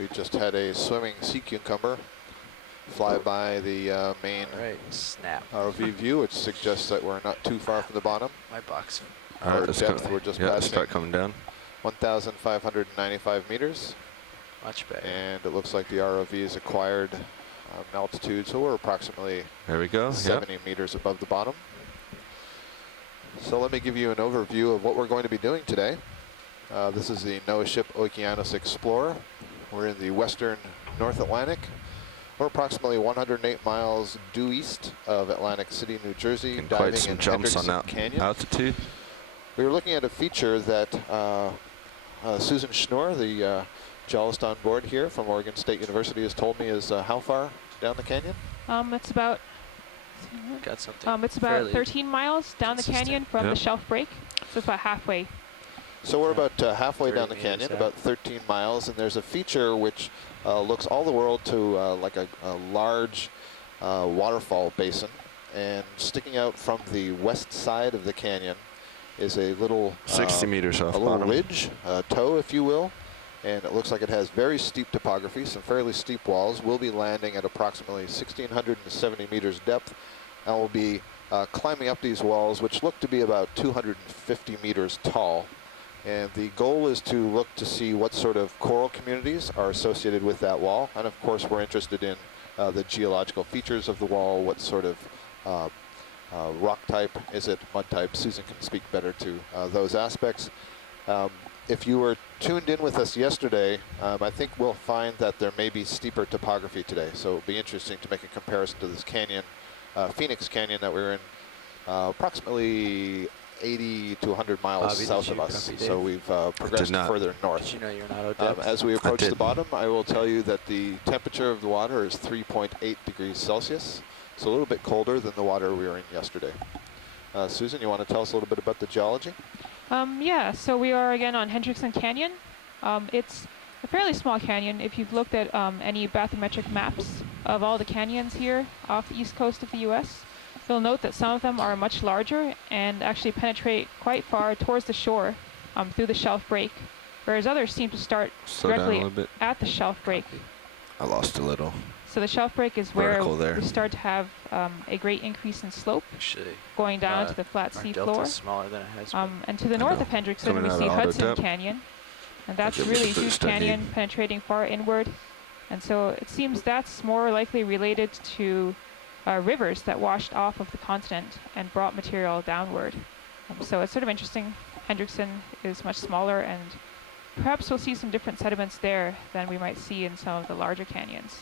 We just had a swimming sea cucumber fly by the main snap ROV view, which suggests that we're not too far from the bottom. My box. Our depth, we're just passing. Start coming down. 1,595 meters. Much better. And it looks like the ROV is acquired altitude, so we're approximately 70 meters above the bottom. So let me give you an overview of what we're going to be doing today. This is the NOAA ship Okeanos Explorer. We're in the western North Atlantic. We're approximately 108 miles due east of Atlantic City, New Jersey, diving quite some in jumps on Hendrickson Canyon. altitude. We were looking at a feature that Susan Schnorr, the geologist on board here from Oregon State University, has told me is how far down the canyon? It's about it's about 13 miles down the canyon from the shelf break, so it's about halfway. So we're about halfway down the canyon, about 13 miles, and there's a feature which looks all the world to like a large waterfall basin, and sticking out from the west side of the canyon is a little 60 meters off a little bottom. ridge, a toe, if you will, and it looks like it has very steep topography, some fairly steep walls. We'll be landing at approximately 1,670 meters depth, and we'll be climbing up these walls, which look to be about 250 meters tall. And the goal is to look to see what sort of coral communities are associated with that wall. And of course, we're interested in the geological features of the wall, what sort of rock type, is it mud type? Susan can speak better to those aspects. If you were tuned in with us yesterday, I think we'll find that there may be steeper topography today. So it'll be interesting to make a comparison to this canyon, Phoenix Canyon that we're in, approximately 80 to 100 miles south of us. So we've progressed further north. Did you know you're not ODEP? As we approach the bottom, I will tell you that the temperature of the water is 3.8 degrees Celsius. It's a little bit colder than the water we were in yesterday. Susan, you want to tell us a little bit about the geology? Yeah, so we are again on Hendrickson Canyon. It's a fairly small canyon. If you've looked at any bathymetric maps of all the canyons here off the east coast of the U.S., you'll note that some of them are much larger and actually penetrate quite far towards the shore through the shelf break, whereas others seem to start directly at the shelf break. I lost a little. So the shelf break is where we start to have a great increase in slope, going down to the flat sea floor. Smaller than it has been. And to the north of Hendrickson, we see Hudson Canyon, and that's a really huge canyon penetrating far inward. And so it seems that's more likely related to rivers that washed off of the continent and brought material downward. So it's sort of interesting. Hendrickson is much smaller, and perhaps we'll see some different sediments there than we might see in some of the larger canyons.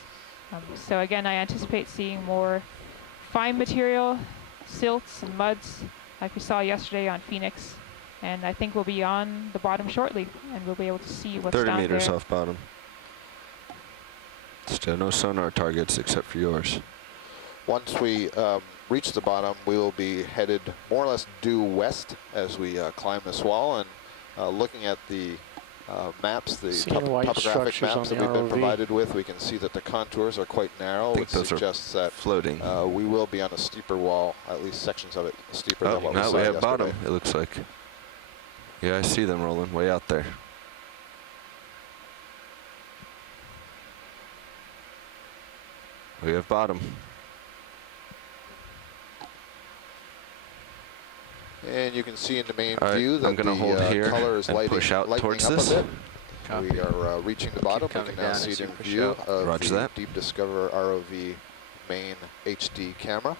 So again, I anticipate seeing more fine material, silts and muds, like we saw yesterday on Phoenix. And I think we'll be on the bottom shortly, and we'll be able to see what's down there. 30 meters off bottom. Still no sonar targets except for yours. Once we reach the bottom, we will be headed more or less due west as we climb this wall, and looking at the maps, the topographic maps that we've been provided with, we can see that the contours are quite narrow, which suggests that floating. We will be on a steeper wall, at least sections of it steeper than what we saw yesterday. Now we have bottom, it looks like. Yeah, I see them rolling way out there. We have bottom. And you can see in the main view that I'm gonna hold here color is and push out towards this. a bit. We are reaching the bottom. We can now see it in view of the Deep Discover ROV main HD camera.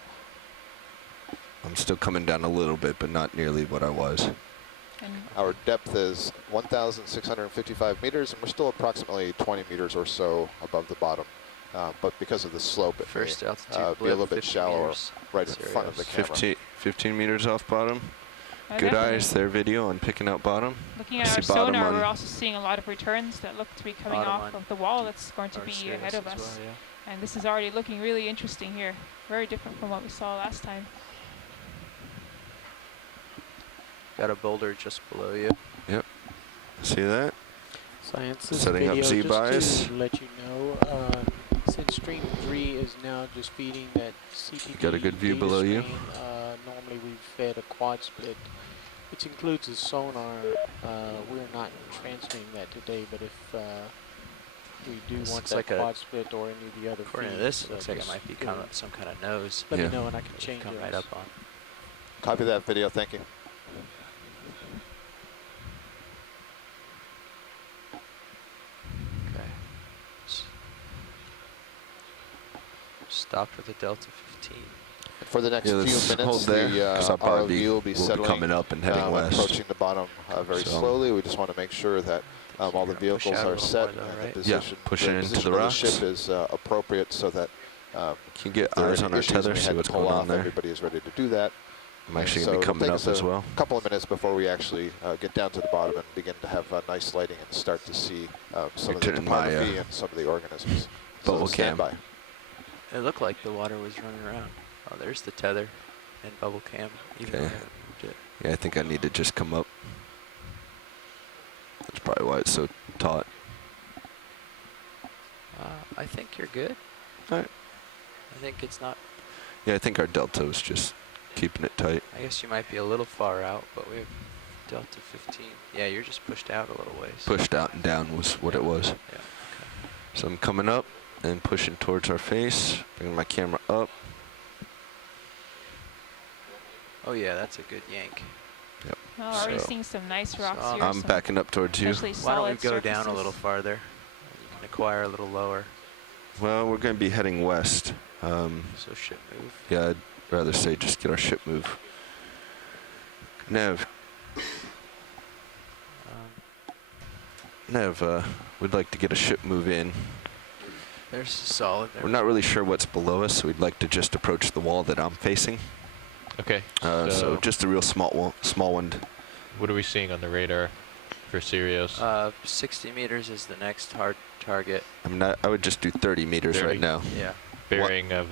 I'm still coming down a little bit, but not nearly what I was. Our depth is 1,655 meters, and we're still approximately 20 meters or so above the bottom. But because of the slope, it may be a little bit shallower right in front of the camera. 15 meters off bottom. Good eyes there, video, on picking out bottom. Looking at our sonar, we're also seeing a lot of returns that look to be coming off of the wall that's going to be ahead of us. And this is already looking really interesting here. Very different from what we saw last time. Got a boulder just below you. Yep. See that? Science's setting up Z-buys. Just to let you know, since stream 3 is now just feeding that CPD got a good view below you. Normally we've fed a quad split, which includes the sonar. We're not transmitting that today, but if we do This want looks that like a- quad split or any of the other According to feeds, this, it looks like it just, might be you know, some kind of nose. Let Yeah. me know and I can We've change come it. right up on. Copy that video, thank you. Okay. Stopped with a Delta 15. For the next Yeah, few let's minutes, hold there, the 'cause I'll probably ROV will be we'll be settling, coming up and heading west. approaching the bottom very So- slowly. We just want to make sure that all the You're gonna push vehicles out a are little set more though, and right? the Yeah, position, pushing into position the of rocks. the ship is appropriate so that Can you get if there are eyes any on our issues tether, and we see had to what's pull going off, on there? everybody is ready to do that. I'm actually So going to be it'll coming take up us as a well. couple of minutes before we actually get down to the bottom and begin to have nice lighting and start to see some of the turning my, topography and some of the organisms. bubble so stand cam. by. It looked like the water was running around. Oh, there's the tether and bubble cam. Even though I Okay. haven't moved it. Yeah, I think I need to just come up. That's probably why it's so taut. I think you're good. Alright. I think it's not. Yeah, I think our delta was just keeping it tight. I guess you might be a little far out, but we have Delta 15. Yeah, you're just pushed out a little ways. Pushed out and down was what it was. Yeah. Okay. So I'm coming up and pushing towards our face, bringing my camera up. Oh yeah, that's a good yank. Well, already So- seeing some nice rocks So here. I'm some backing up towards you. especially Why don't we solid go down a surfaces. little farther? You can acquire a little lower. Well, we're going to be heading west. So ship move. Yeah, I'd rather say just get our ship move. Nev, we'd like to get a ship move in. There's solid there. We're not really sure what's below us, so we'd like to just approach the wall that I'm facing. Okay. So just a real small one. What are we seeing on the radar for Sirius? 60 meters is the next hard target. I mean, I would just do 30 meters 30? right now. Yeah. Bearing of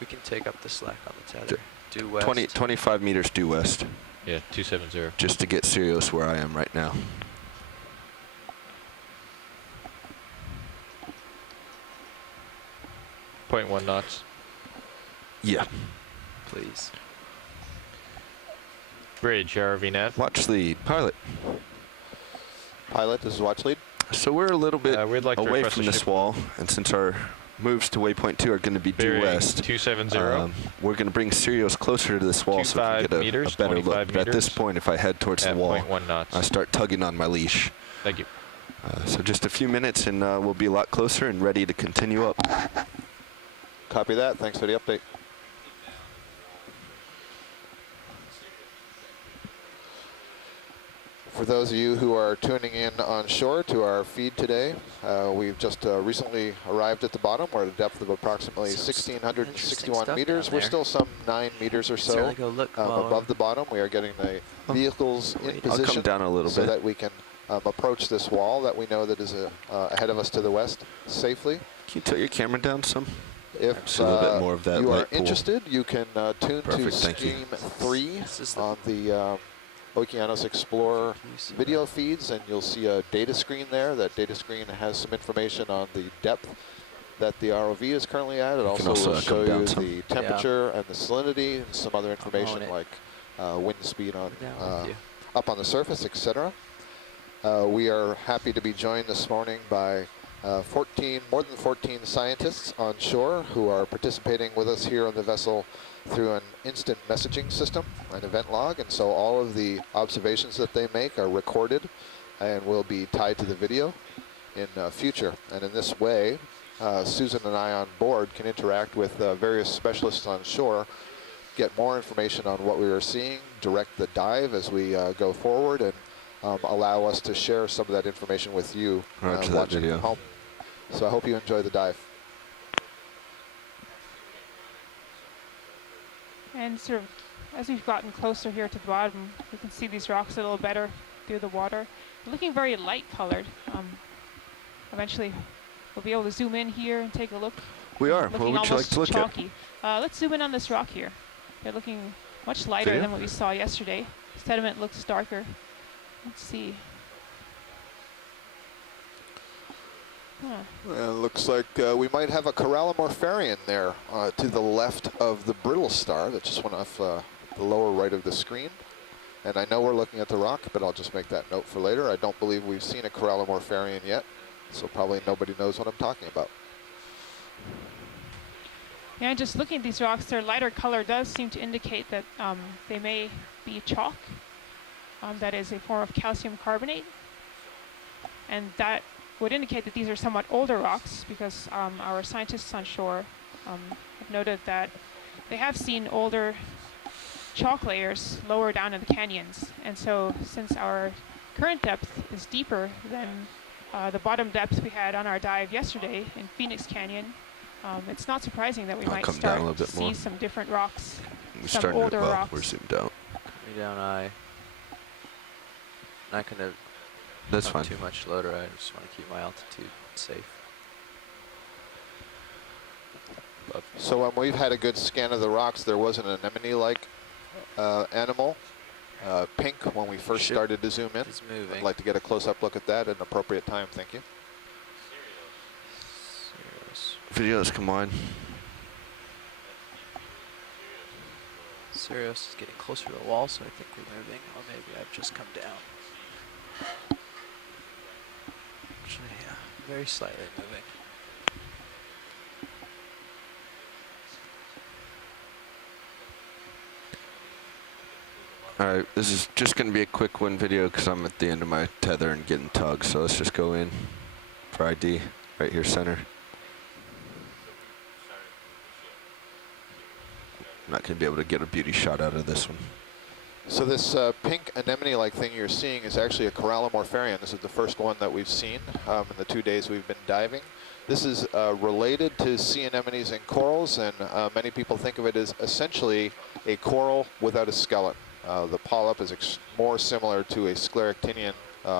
We can take up the slack on the tether. Ju- Due west. 25 meters due west, yeah 270. just to get Sirius where I am right now. .1 knots. Yeah. Please. Bridge RV nav. Watch lead, pilot. Pilot, this is watch lead. So we're a little bit We'd like to away request from a this ship wall, and since our moves to waypoint 2 are going to be due bearing west, 270. we're going to bring Sirius closer to this wall so we 25 can get meters, a better look. 25 But at this meters point, if I head towards the at wall, 0.1 knots. I start tugging on my leash. Thank you. So just a few minutes and we'll be a lot closer and ready to continue up. Copy that. Thanks for the update. For those of you who are tuning in on shore to our feed today, we've just recently arrived at the bottom. We're at a depth of approximately Some interesting 1,661 stuff meters. down We're there. still some 9 meters or so Certainly go look while above the bottom. We are getting the vehicles in I'll position come down a little so bit. that we can approach this wall that we know that is ahead of us to the west safely. Can you tilt your camera down some? If Just a little bit more of that you are light pool. interested, you can tune Perfect, to thank you. Stream 3 This is the on the Okeanos Explorer You see video that? feeds, and you'll see a data screen there. That data screen has some information on the depth that the ROV is currently at. It can also also will come show down you some. the temperature and the salinity and some other on information it. like wind speed on Down with you. up on the surface, etc. We are happy to be joined this morning by more than 14 scientists on shore who are participating with us here on the vessel through an instant messaging system, an event log, and so all of the observations that they make are recorded and will be tied to the video in future. And in this way, Susan and I on board can interact with various specialists on shore, get more information on what we are seeing, direct the dive as we go forward, and allow us to share some of that information with you Roger that watching video. from home. So I hope you enjoy the dive. And sort of, as we've gotten closer here to the bottom, we can see these rocks a little better through the water. Looking very light colored. Eventually, we'll be able to zoom in here and take a look. We are. Looking What would you like almost to look at? chalky. Let's zoom in on this rock here. They're looking much lighter Video? than what we saw yesterday. Sediment looks darker. Let's see. Huh. Looks like we might have a Corallomorpharian there to the left of the brittle star that just went off the lower right of the screen. And I know we're looking at the rock, but I'll just make that note for later. I don't believe we've seen a Corallomorpharian yet. so probably nobody knows what I'm talking about. Yeah, just looking at these rocks, their lighter color does seem to indicate that they may be chalk. That is a form of calcium carbonate. And that would indicate that these are somewhat older rocks, because our scientists on shore have noted that they have seen older chalk layers lower down in the canyons. And so since our current depth is deeper than the bottom depth we had on our dive yesterday in Phoenix Canyon, it's not surprising that we might start to see some different rocks, some older rocks. We're zoomed out. Way down eye. Not going to That's fine. too much loader. I just want to keep my altitude safe. So when we've had a good scan of the rocks, there was an anemone-like animal, pink, when we first started to zoom in. It's moving. I'd like to get a close-up look at that at an appropriate time. Thank you. Videos, come on. Sirius is getting closer to the wall, so I think we're moving. Or maybe I've just come down. Actually, yeah, very slightly moving. Alright, this is just going to be a quick one video because I'm at the end of my tether and getting tugged. So let's just go in for ID right here center. I'm not going to be able to get a beauty shot out of this one. So this pink anemone-like thing you're seeing is actually a Corallomorpharian. This is the first one that we've seen in the 2 days we've been diving. This is related to sea anemones and corals, and many people think of it as essentially a coral without a skeleton. The polyp is more similar to a scleractinian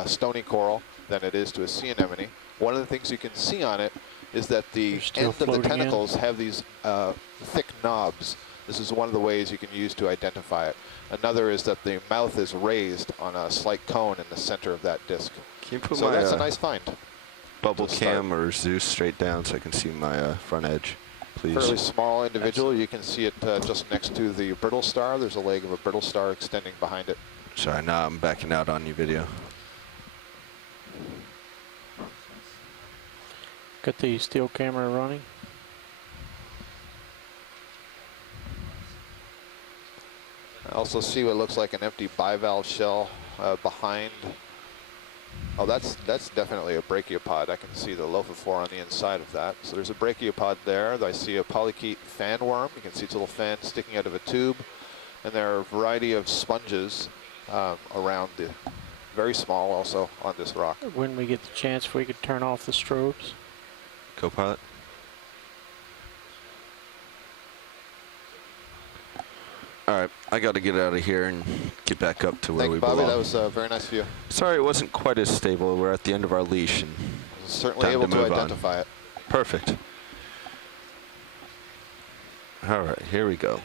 stony coral than it is to a sea anemone. One of the things you can see on it is that the end of the tentacles have these thick knobs. This is one of the ways you can use to identify it. Another is that the mouth is raised on a slight cone in the center of that disc. Can you put so my that's a nice find. Bubble cam or Zeus straight down so I can see my front edge, please? Fairly small individual. You can see it just next to the brittle star. There's a leg of a brittle star extending behind it. Sorry, now I'm backing out on your video. Got the still camera running. I also see what looks like an empty bivalve shell behind. Oh, that's definitely a brachiopod. I can see the lophophore on the inside of that. So there's a brachiopod there. I see a polychaete fan worm. You can see its little fan sticking out of a tube. And there are a variety of sponges around the, very small also on this rock. When we get the chance, if we could turn off the strobes. Co-pilot. All right, I got to get out of here and get back up to where we belong. Thank you, Bobby. That was a very nice view. Sorry, it wasn't quite as stable. We're at the end of our leash, and certainly able to identify it. Perfect. All right, here we go.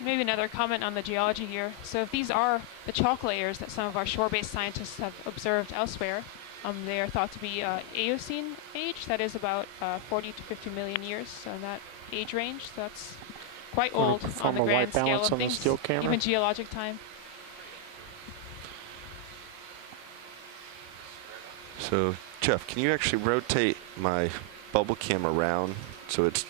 Maybe another comment on the geology here. So if these are the chalk layers that some of our shore-based scientists have observed elsewhere, they are thought to be Eocene age. That is about 40 to 50 million years. So in that age range, that's quite old on the grand scale of things, even geologic time. So, Jeff, can you actually rotate my bubble cam around so it's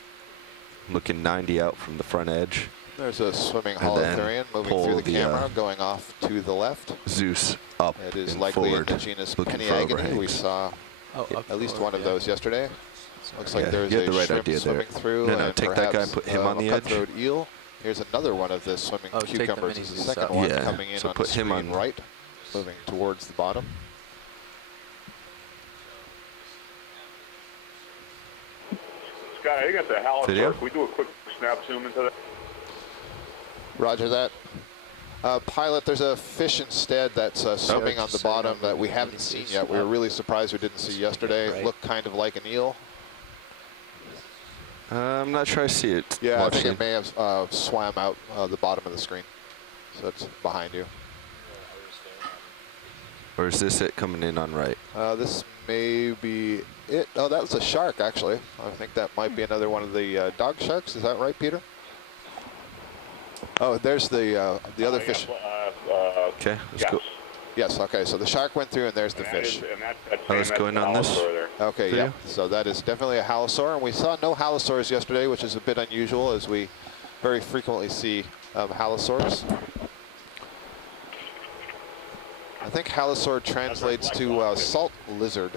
looking 90 out from the front edge? There's a swimming holothurian moving through the camera, going off to the left. Zeus up. It is likely forward, in the genus Peniagone. We saw at least one of those yesterday. Looks like there's a shrimp swimming through, no, take that guy and put him on the edge. Cutthroat eel. Here's another one of the swimming cucumbers. This is the second one coming in on the screen right, moving towards the bottom. Scott, I think that's a halibut. Can we do a quick snap zoom into that? Roger that. Pilot, there's a fish instead that's swimming on the bottom that we haven't seen yet. We were really surprised we didn't see yesterday. Looked kind of like an eel. I'm not sure I see it. Yeah, I think it may have swam out the bottom of the screen. So it's behind you. Or is this it coming in on right? This may be it. Oh, that was a shark, actually. I think that might be another one of the dog sharks. Is that right, Peter? Oh, there's the other fish. Okay, let's go. Yes, okay, so the shark went through and there's the fish. What's going on this? Okay, video? yeah, so that is definitely a halosaur, and we saw no halosaurs yesterday, which is a bit unusual as we very frequently see halosaurs. I think halosaur translates to salt lizard.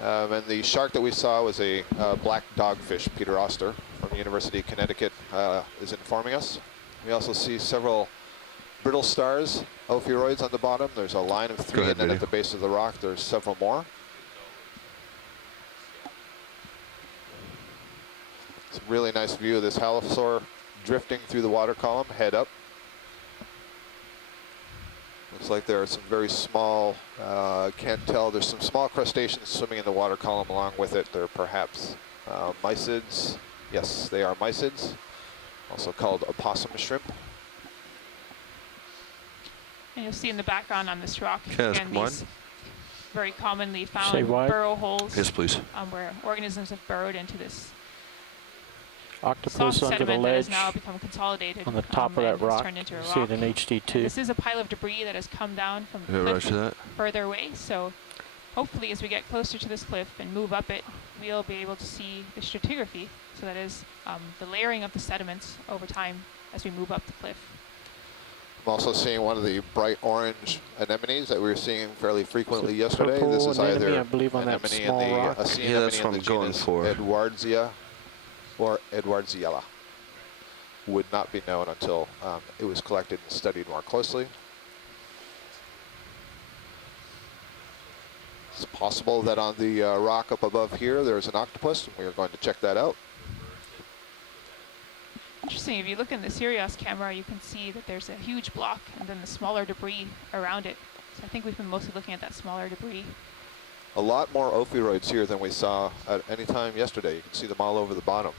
And the shark that we saw was a black dogfish. Peter Oster from the University of Connecticut is informing us. We also see several brittle stars, ophiuroids on the bottom. There's a line of 3, and then at the base of the rock there's several more. It's a really nice view of this halosaur drifting through the water column, head up. Looks like there are some very small, can't tell, there's some small crustaceans swimming in the water column along with it. They're perhaps mysids. Yes, they are mysids, also called opossum shrimp. And you'll see in the background on this rock, Okay, again, these very commonly found Say what? burrow holes. Yes, please. Where organisms have burrowed into this Octopus soft under the sediment that has ledge now become consolidated on the top of that and has rock. turned into a See rock. it in HD2. And this is a pile of debris that has come down from the Yeah, cliff roger that. further away. So hopefully as we get closer to this cliff and move up it, we'll be able to see the stratigraphy. So that is the layering of the sediments over time as we move up the cliff. I'm also seeing one of the bright orange anemones that we were seeing fairly frequently yesterday. purple This is anemone, either I believe, on that anemone small in the rock. a sea Yeah, that's anemone what in I'm the going genus for. Edwardsia or Edwardziella. Would not be known until it was collected and studied more closely. It's possible that on the rock up above here there's an octopus, and we are going to check that out. Interesting, if you look in the Sirius camera, you can see that there's a huge block and then the smaller debris around it. So I think we've been mostly looking at that smaller debris. A lot more ophiuroids here than we saw at any time yesterday. You can see them all over the bottom.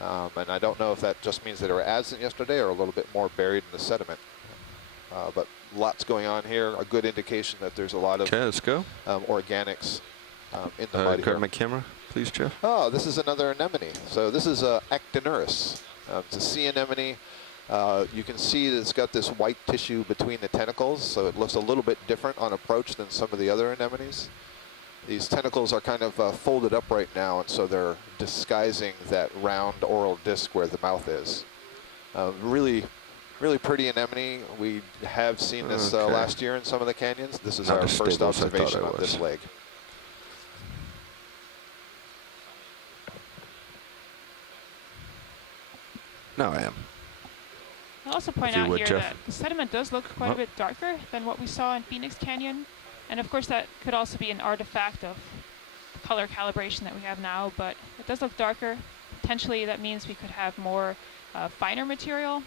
And I don't know if that just means that they were absent yesterday or a little bit more buried in the sediment. But lots going on here, a good indication that there's a lot of Let's go. organics in the mud Grab here. my camera, please, Jeff. Oh, this is another anemone. So this is Actineuris. It's a sea anemone. You can see that it's got this white tissue between the tentacles, so it looks a little bit different on approach than some of the other anemones. These tentacles are kind of folded up right now, and so they're disguising that round oral disc where the mouth is. Really pretty anemone. We have seen this last year in some of the canyons. This is Not our as first stable as I thought observation it on this was. lake. No, I am. I'll also point If you out would, here Jeff. that the sediment does look quite a bit darker than what we saw in Phoenix Canyon. And of course that could also be an artifact of the color calibration that we have now, but it does look darker. Potentially that means we could have more finer material,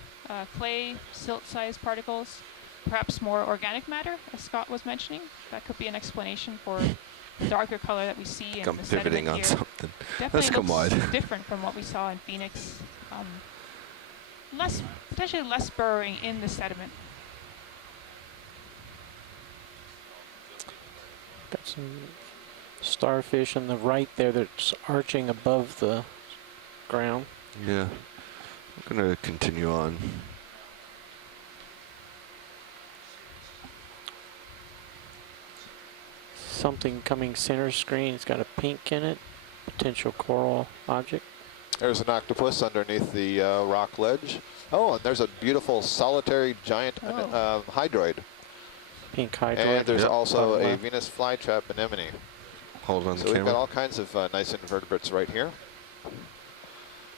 clay, silt-sized particles, perhaps more organic matter, as Scott was mentioning. That could be an explanation for the darker color that we see in I'm the pivoting sediment on here. something. Definitely Let's come looks wide. different from what we saw in Phoenix. Potentially less burrowing in the sediment. Got some starfish on the right there that's arching above the ground. Yeah. I'm going to continue on. Something coming center screen. It's got a pink in it. Potential coral object. There's an octopus underneath the rock ledge. Oh, and there's a beautiful solitary giant hydroid. Pink hydroid. And there's also a left. Venus flytrap anemone. Hold on So the we've got camera. all kinds of nice invertebrates right here.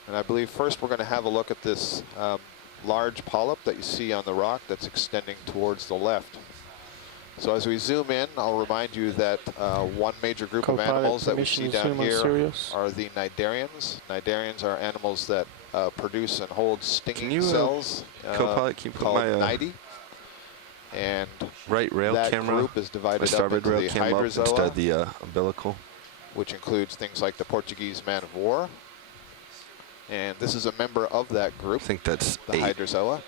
And I believe first we're going to have a look at this large polyp that you see on the rock that's extending towards the left. So as we zoom in, I'll remind you that one major group of Co-pilot animals that we permission see to down zoom on here Sirius. are the Nidarians. Nidarians are animals that produce and hold stinging you, cells Co-pilot, can you put called my nidi. And right rail that camera, group is my divided up starboard into rail the cam up instead hydrozoa, of the umbilical? which includes things like the Portuguese man of war. And this is a member of that group, I think that's the 8. hydrozoa.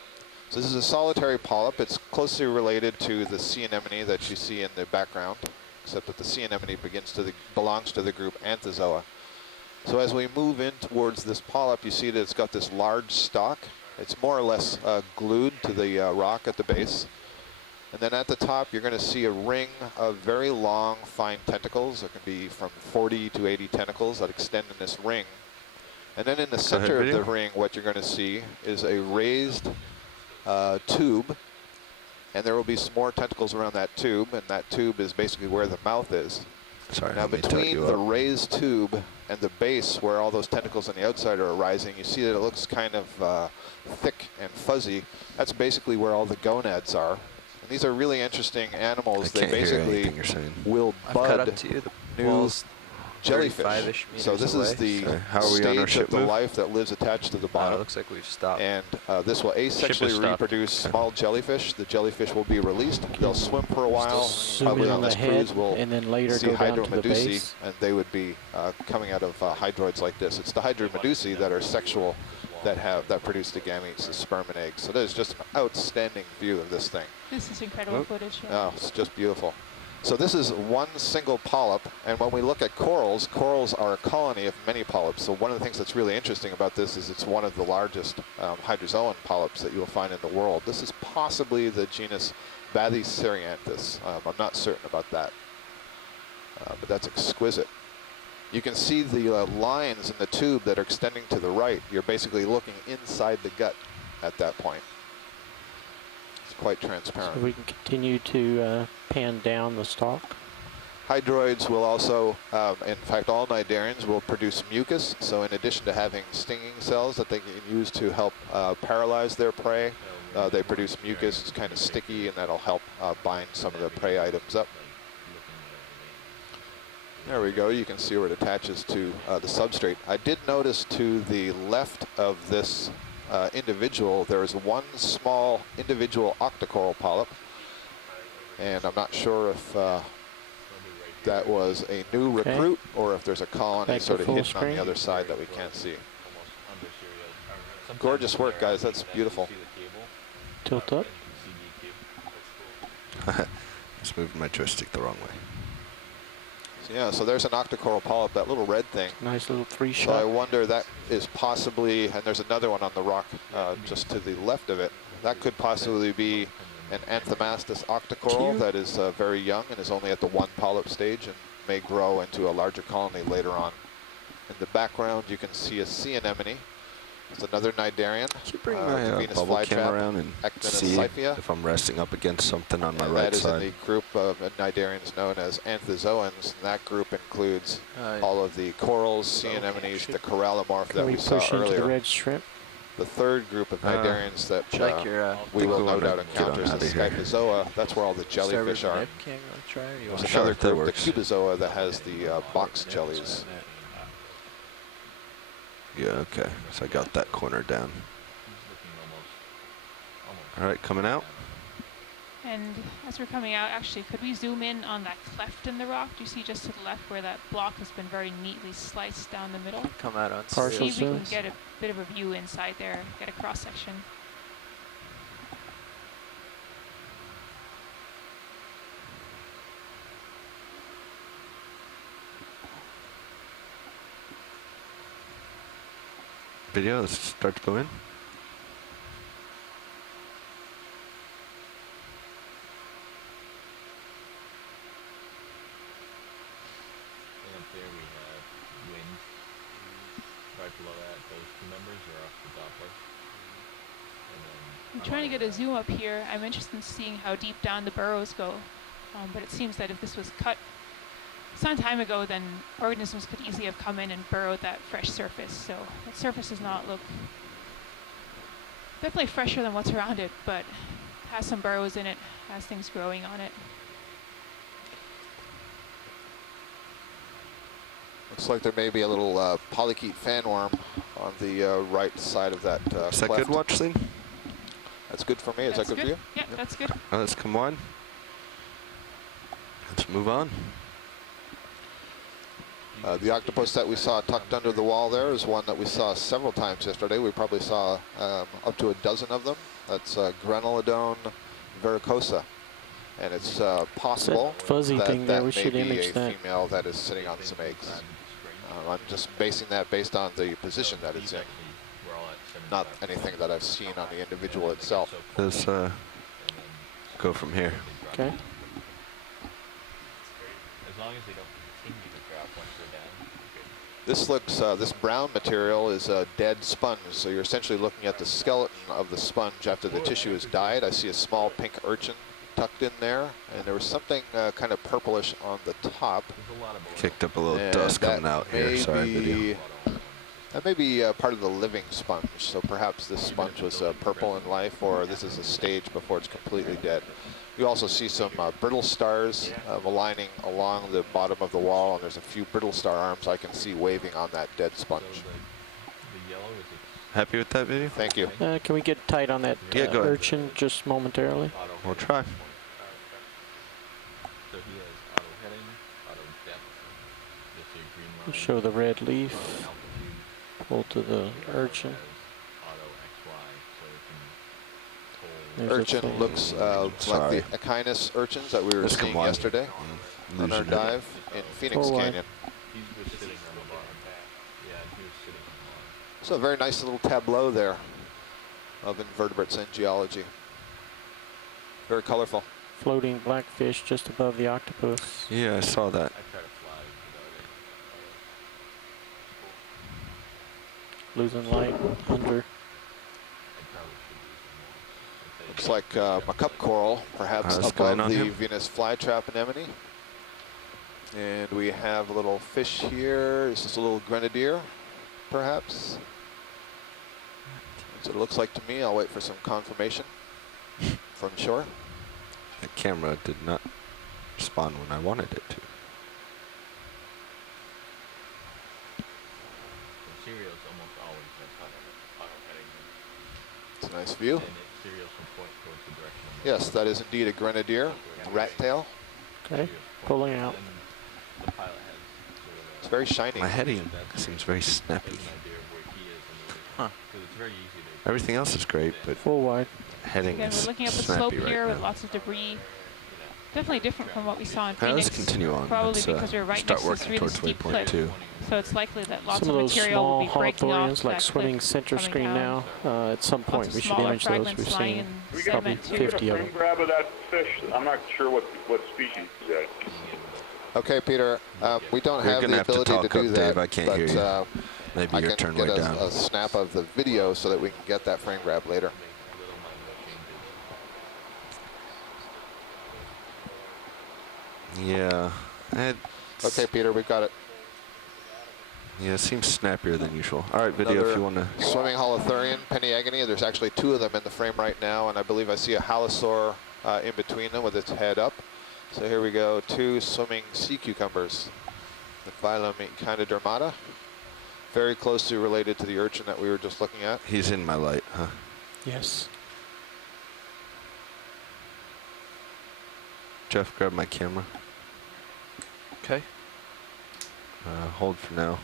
So this is a solitary polyp. It's closely related to the sea anemone that you see in the background, except that the sea anemone belongs to the group Anthozoa. So as we move in towards this polyp, you see that it's got this large stalk. It's more or less glued to the rock at the base. And then at the top, you're going to see a ring of very long, fine tentacles. It can be from 40 to 80 tentacles that extend in this ring. And then in the center of the ring, what you're going to see is a raised tube. And there will be some more tentacles around that tube, and that tube is basically where the mouth is. Sorry, now between the raised tube and the base, where all those tentacles on the outside are arising, you see that it looks kind of thick and fuzzy. That's basically where all the gonads are. And these are really interesting animals. They basically will bud new jellyfish. So this is the stage of the life that lives attached to the bottom. It looks like we've stopped. And this will asexually reproduce small jellyfish. The jellyfish will be released. They'll swim for a while. Probably on this cruise we'll and then later see go down to the hydromedusae, base. and they would be coming out of hydroids like this. It's the hydromedusae that are sexual, that produce the gametes, the sperm and eggs. So there's just an outstanding view of this thing. This is incredible footage. Oh, it's just beautiful. So this is one single polyp, and when we look at corals, corals are a colony of many polyps. So one of the things that's really interesting about this is it's one of the largest hydrozoan polyps that you will find in the world. This is possibly the genus Bathycerianthus. I'm not certain about that, but that's exquisite. You can see the lines in the tube that are extending to the right. You're basically looking inside the gut at that point. Quite transparent. So we can continue to pan down the stalk. Hydroids will also, in fact, all Nidarians will produce mucus. So in addition to having stinging cells that they can use to help paralyze their prey, they produce mucus. It's kind of sticky, and that'll help bind some of the prey items up. There we go. You can see where it attaches to the substrate. I did notice to the left of this individual, there is one small individual octocoral polyp, and I'm not sure if that was a new recruit or if there's a colony sort of hidden on the other side that we can't see. Gorgeous work, guys. That's beautiful. Tilt up. Just moving my joystick the wrong way. Yeah, so there's an octocoral polyp, that little red thing. Nice little three-shot. So I wonder, that is possibly, and there's another one on the rock just to the left of it. That could possibly be an Anthomastus octocoral that is very young and is only at the one polyp stage and may grow into a larger colony later on. In the background, you can see a sea anemone. It's another Nidarian. Can you bring my bubble cam around and see if I'm resting up against something on my right side? That is in the group of Nidarians known as anthozoans. And that group includes all of the corals, sea anemones, the corallomorph that we saw earlier. The red shrimp? The third group of Nidarians that we will no doubt encounter is the Scyphozoa. That's where all the jellyfish are. There's another group, the Cubozoa, that has the box jellies. Yeah, okay. So I got that corner down. All right, coming out. And as we're coming out, actually, could we zoom in on that cleft in the rock? Do you see just to the left where that block has been very neatly sliced down the middle? Come out on See if we can get a bit of a view inside there, get a cross-section. Video, let's start to go in. I'm trying to get a zoom up here. I'm interested in seeing how deep down the burrows go, but it seems that if this was cut some time ago, then organisms could easily have come in and burrowed that fresh surface. So that surface does not look definitely fresher than what's around it, but has some burrows in it, has things growing on it. Looks like there may be a little polychaete fanworm on the right side of that Is that good, watch scene? That's good for me. Is that good for you? Yeah, that's good. Let's come on. Let's move on. The octopus that we saw tucked under the wall there is one that we saw several times yesterday. We probably saw up to a dozen of them. That's Granulodon vericosa. And it's possible that may be a female that is sitting on some eggs. I'm just basing that based on the position that it's in, not anything that I've seen on the individual itself. This go from here. Okay. As long as they don't continue to drop once they're down. This looks, this brown material is a dead sponge, so you're essentially looking at the skeleton of the sponge after the tissue has died. I see a small pink urchin tucked in there, and there was something kind of purplish on the top. Kicked up a little And dust that coming out here. may Sorry, be- video. That may be part of the living sponge, so perhaps this sponge was purple in life, or this is a stage before it's completely dead. You also see some brittle stars aligning along the bottom of the wall, and there's a few brittle star arms I can see waving on that dead sponge. Happy with that video? Thank you. Can we get tight on that Yeah, go ahead. urchin just momentarily? We'll try. So he has auto heading, auto depth. You'll see a green line. Show the red leaf. Pull to the urchin. Auto XY, so it can hold. There's a Urchin flame. looks like the Actineuris urchins that we were Just come seeing wide. yesterday on our Losing it. dive in Phoenix Full wide. Canyon. He was sitting on the bottom. Yeah, and he was sitting on the bottom. So a very nice little tableau there of invertebrates and geology. Very colorful. Floating blackfish just above the octopus. Yeah, I saw that. I try to fly without it. Losing light under. I probably should use it more. Looks like a cup coral, perhaps What's going above on the here? Venus flytrap anemone. And we have a little fish here. Is this a little grenadier, perhaps? That's what it looks like to me. I'll wait for some confirmation from shore. The camera did not respond when I wanted it to. Cereals almost always has auto heading. It's a nice view. And cereals will point towards the direction of the Yes, that is indeed a grenadier, rat tail. Okay. Pulling out. And the pilot has sort of It's very shiny. My heading seems very snappy. an idea of where he is in the Huh. because it's very easy to Everything else is great, but Full wide. heading Again, is we're looking at the snappy slope right here with now. lots of debris. Definitely different from what we saw in All right, Phoenix. let's continue on. Probably Let's, because we're right start next to this working really towards steep waypoint cliff. 2. So it's likely that lots Some of of those material will small be breaking off hawthorns, like that swimming cliff center coming screen down. now. At some point, Lots we of should smaller image those. fragments We've lying seen in We got probably sediment too. 50 of frame them. grab of that fish. I'm not sure what species that. Okay, Peter, we don't You're have gonna the have to ability to talk do up, that, Dave. I can't but hear you. Maybe I your can turn get way down. a snap of the video so that we can get that frame grab later. Yeah. Okay, Peter, we've got it. Yeah, it seems snappier than usual. All right, video, Another if you want to. Swimming holothurian, Peniagony. There's actually two of them in the frame right now, and I believe I see a halosaur in between them with its head up. So here we go, two swimming sea cucumbers. The phylum Echinodermata. Very closely related to the urchin that we were just looking at. He's in my light, huh? Yes. Jeff, grab my camera. Okay. Hold for now.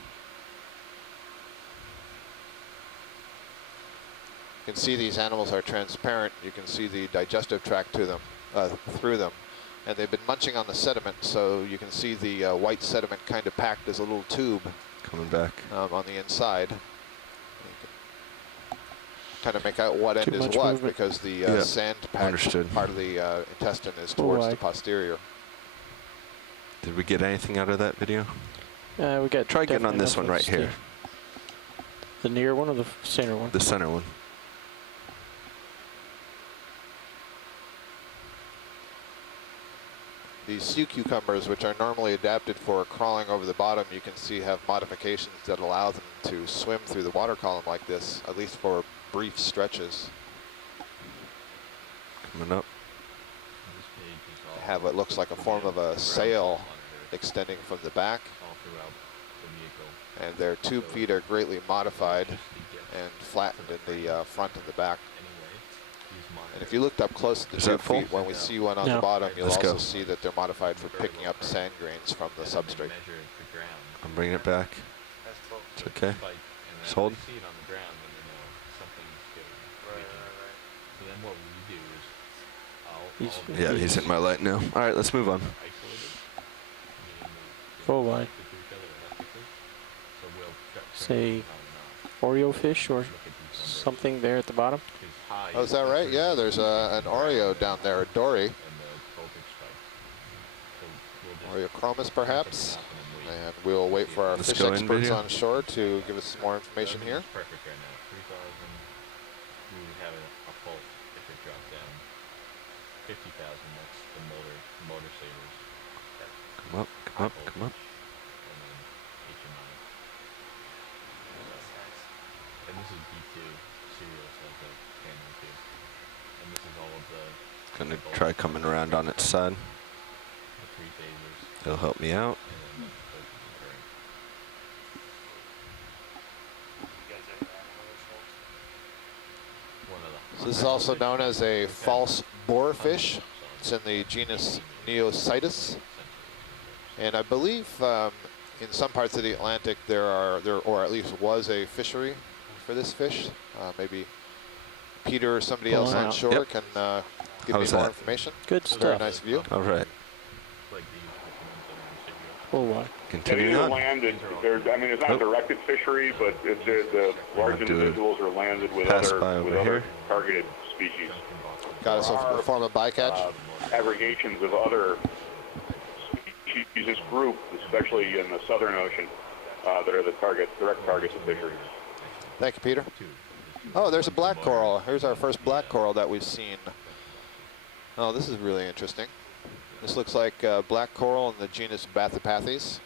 You can see these animals are transparent. You can see the digestive tract to them, through them. And they've been munching on the sediment, so you can see the white sediment kind of packed as a little tube Coming back. on the inside. You can kind of make out what end Too is much what, movement. because the Yeah, sand packed understood. part of the intestine is Full towards the wide. posterior. Did we get anything out of that video? We got. Try getting on definitely this enough one right of here. The near one or the center one? The center one. These sea cucumbers, which are normally adapted for crawling over the bottom, you can see have modifications that allow them to swim through the water column like this, at least for brief stretches. Coming up. This page is all They have what looks like a form of a sail extending from the back, all throughout the vehicle. and their tube feet are greatly modified Just to get and flattened in the front and the back. anyway, he's And monitoring. if you looked up close to the Is that tube full? feet, when we see one on No. the bottom, you'll Let's also go. see that they're modified for picking up sand grains from the And then they substrate. measure the ground. I'm bringing it back. It's okay. Spike, and then Just hold. if they see it on the ground, then they know something's getting leaking. So then what we do is He's- Yeah, he's in my light now. All right, let's move on. isolated, meaning we Full wide. stick to each other electrically. So we'll Say Oreo fish or something there at the bottom. high. Oh, is that right? Yeah, there's an Oreo down there, a dory. And the Baltic stripe. So we'll just Oreochromis, perhaps. stop and wait. And we'll wait for our Let's fish go in, experts video. on shore to give us some more information here. Everything's perfect right now. 3,000. We would have a fault if it dropped down. 50,000. That's the motor savers. Come up, come up, come up. And then HMI. And this is B2 serial, so that's a family too. And this is all of the Gonna try coming around on its side. 3 phasers. It'll help me out. And then the focus current. One of the So this is also known as a false boarfish. It's in the genus Neocytus. And I believe in some parts of the Atlantic there or at least was a fishery for this fish. Maybe Peter or somebody else on shore Yep. can give How's me more that? information. Good Very stuff. nice view. All right, like these Full wide. And continuing these are on. landed. I mean, it's not a directed fishery, but it's the large I'll do it. individuals are landed with Pass by other over here. targeted species. Got us a form of bycatch. Aggregations of other species in this group, especially in the Southern Ocean, that are the direct targets of fisheries. Thank you, Peter. Oh, there's a black coral. Here's our first black coral that we've seen. Oh, this is really interesting. This looks like black coral in the genus Bathypathes.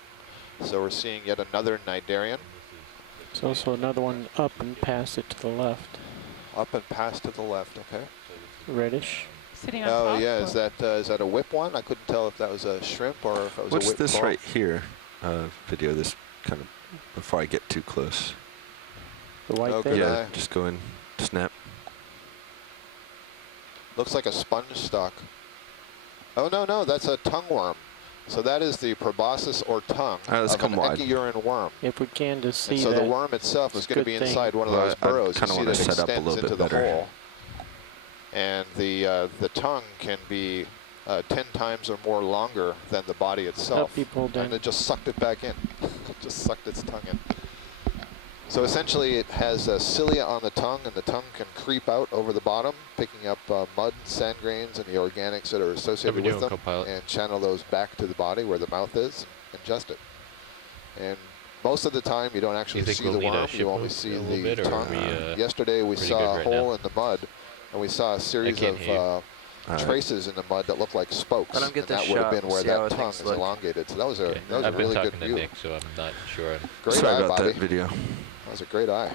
So we're seeing yet another Nidarian. There's also another one up and past it to the left. Up and past to the left, okay. Reddish. Sitting on Oh top. yeah, or- is that a whip one? I couldn't tell if that was a shrimp or if it was What's a whip this coral. right here? Video this kind of before I get too close. The white Oh, there. good Yeah, eye. just go in, snap. Looks like a sponge stalk. Oh no, that's a tongue worm. So that is the proboscis or tongue All right, let's of come an wide. echiurine worm. If we can to see And so that. the worm itself is going to good be thing. inside one of Well, those I burrows. You kinda see wanna that set up a extends little into bit the better. hole. And the tongue can be 10 times or more longer than the body itself. Help you pull down. And it just sucked it back in. It just sucked its tongue in. So essentially it has cilia on the tongue, and the tongue can creep out over the bottom, picking up mud, sand grains, and the organics that are associated with them, and channel those back to the body where the mouth is, and ingest it. And most of the time you don't actually think see we'll the need a worm, ship you only move see a little the bit, or are tongue. we, Yesterday we pretty saw good a right hole now? in the mud, and we saw a series can't of hear you. All right. traces in the mud that looked like spokes, Let 'em and get that this would have shot, been where see how that tongue things is look. elongated. So that was a Okay. that was I've a been really talking good to view. Nick, so I'm not sure. Great Sorry eye, about Bobby. that video. That was a great eye.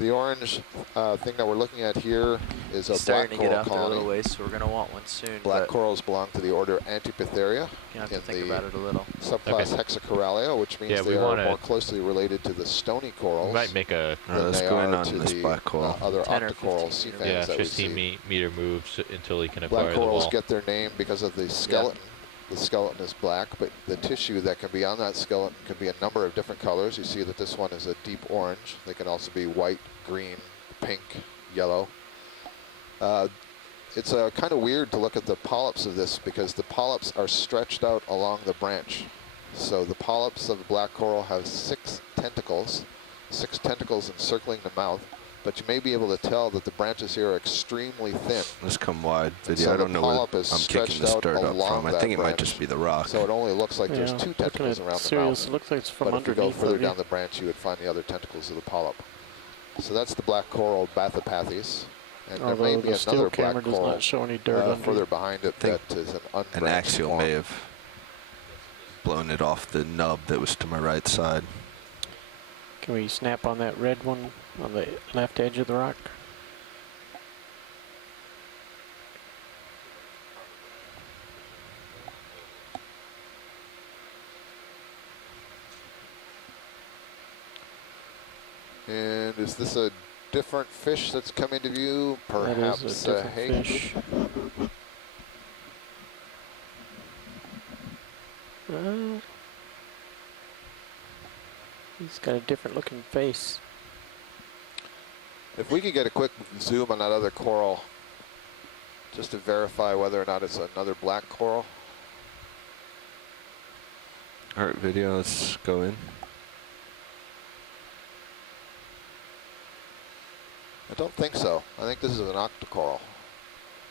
The orange thing that we're looking at here is a It's black starting to get coral out there a little colony. ways, so we're going to want one soon. Black but corals belong to the order Antipithera you have to in think the about it a little. subclass Hexacorallia, which means Yeah, we they are wanna- more closely related to the stony corals We might make a All right, than let's they go in are on to this the black coral. other 10 or octocoral 15 sea meter. fans that we 15 see. meter moves until he can acquire Black the corals wall. get their name because of the skeleton. The skeleton is black, but the tissue that can be on that skeleton can be a number of different colors. You see that this one is a deep orange. They can also be white, green, pink, yellow. It's kind of weird to look at the polyps of this because the polyps are stretched out along the branch. So the polyps of black coral have 6 tentacles encircling the mouth, but you may be able to tell that the branches here are extremely thin. Let's come wide. And Video. so I the don't know where polyp is I'm kicking stretched the out dirt up along from. I that think it might branch. just be the rock. So it only looks like there's Yeah, 2 looking tentacles at around the serials, mouth. it looks like it's from But if you go underneath. further maybe. down the branch, you would find the other tentacles of the polyp. So that's the black coral Bathypathes. And there may Although be the still another camera black does coral not show any dirt under. further behind it think that is an unbranched An axial form. may have blown it off the nub that was to my right side. Can we snap on that red one on the left edge of the rock? And is this a different fish that's come into view? Perhaps that is a different hake? fish. He's got a different looking face. If we could get a quick zoom on that other coral, just to verify whether or not it's another black coral. All right, video. Let's go in. I don't think so. I think this is an octocoral.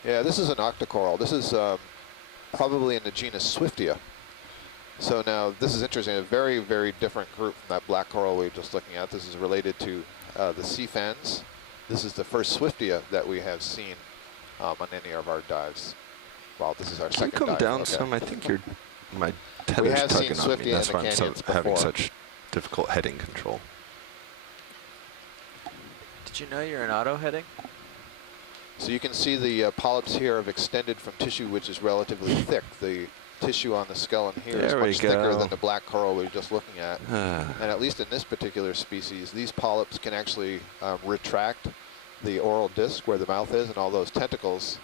Yeah, this is an octocoral. This is probably in the genus Swiftia. So now this is interesting, a very, very different group from that black coral we were just looking at. This is related to the sea fans. This is the first Swiftia that we have seen on any of our dives. Well, this is our second dive. Can you come down some? I think my tether's tugging on me. That's why I'm having such difficult heading control. Did you know you're in auto heading? So you can see the polyps here have extended from tissue which is relatively thick. The tissue on the skeleton here is much thicker than the black coral we were just looking at. And at least in this particular species, these polyps can actually retract the oral disc where the mouth is and all those tentacles,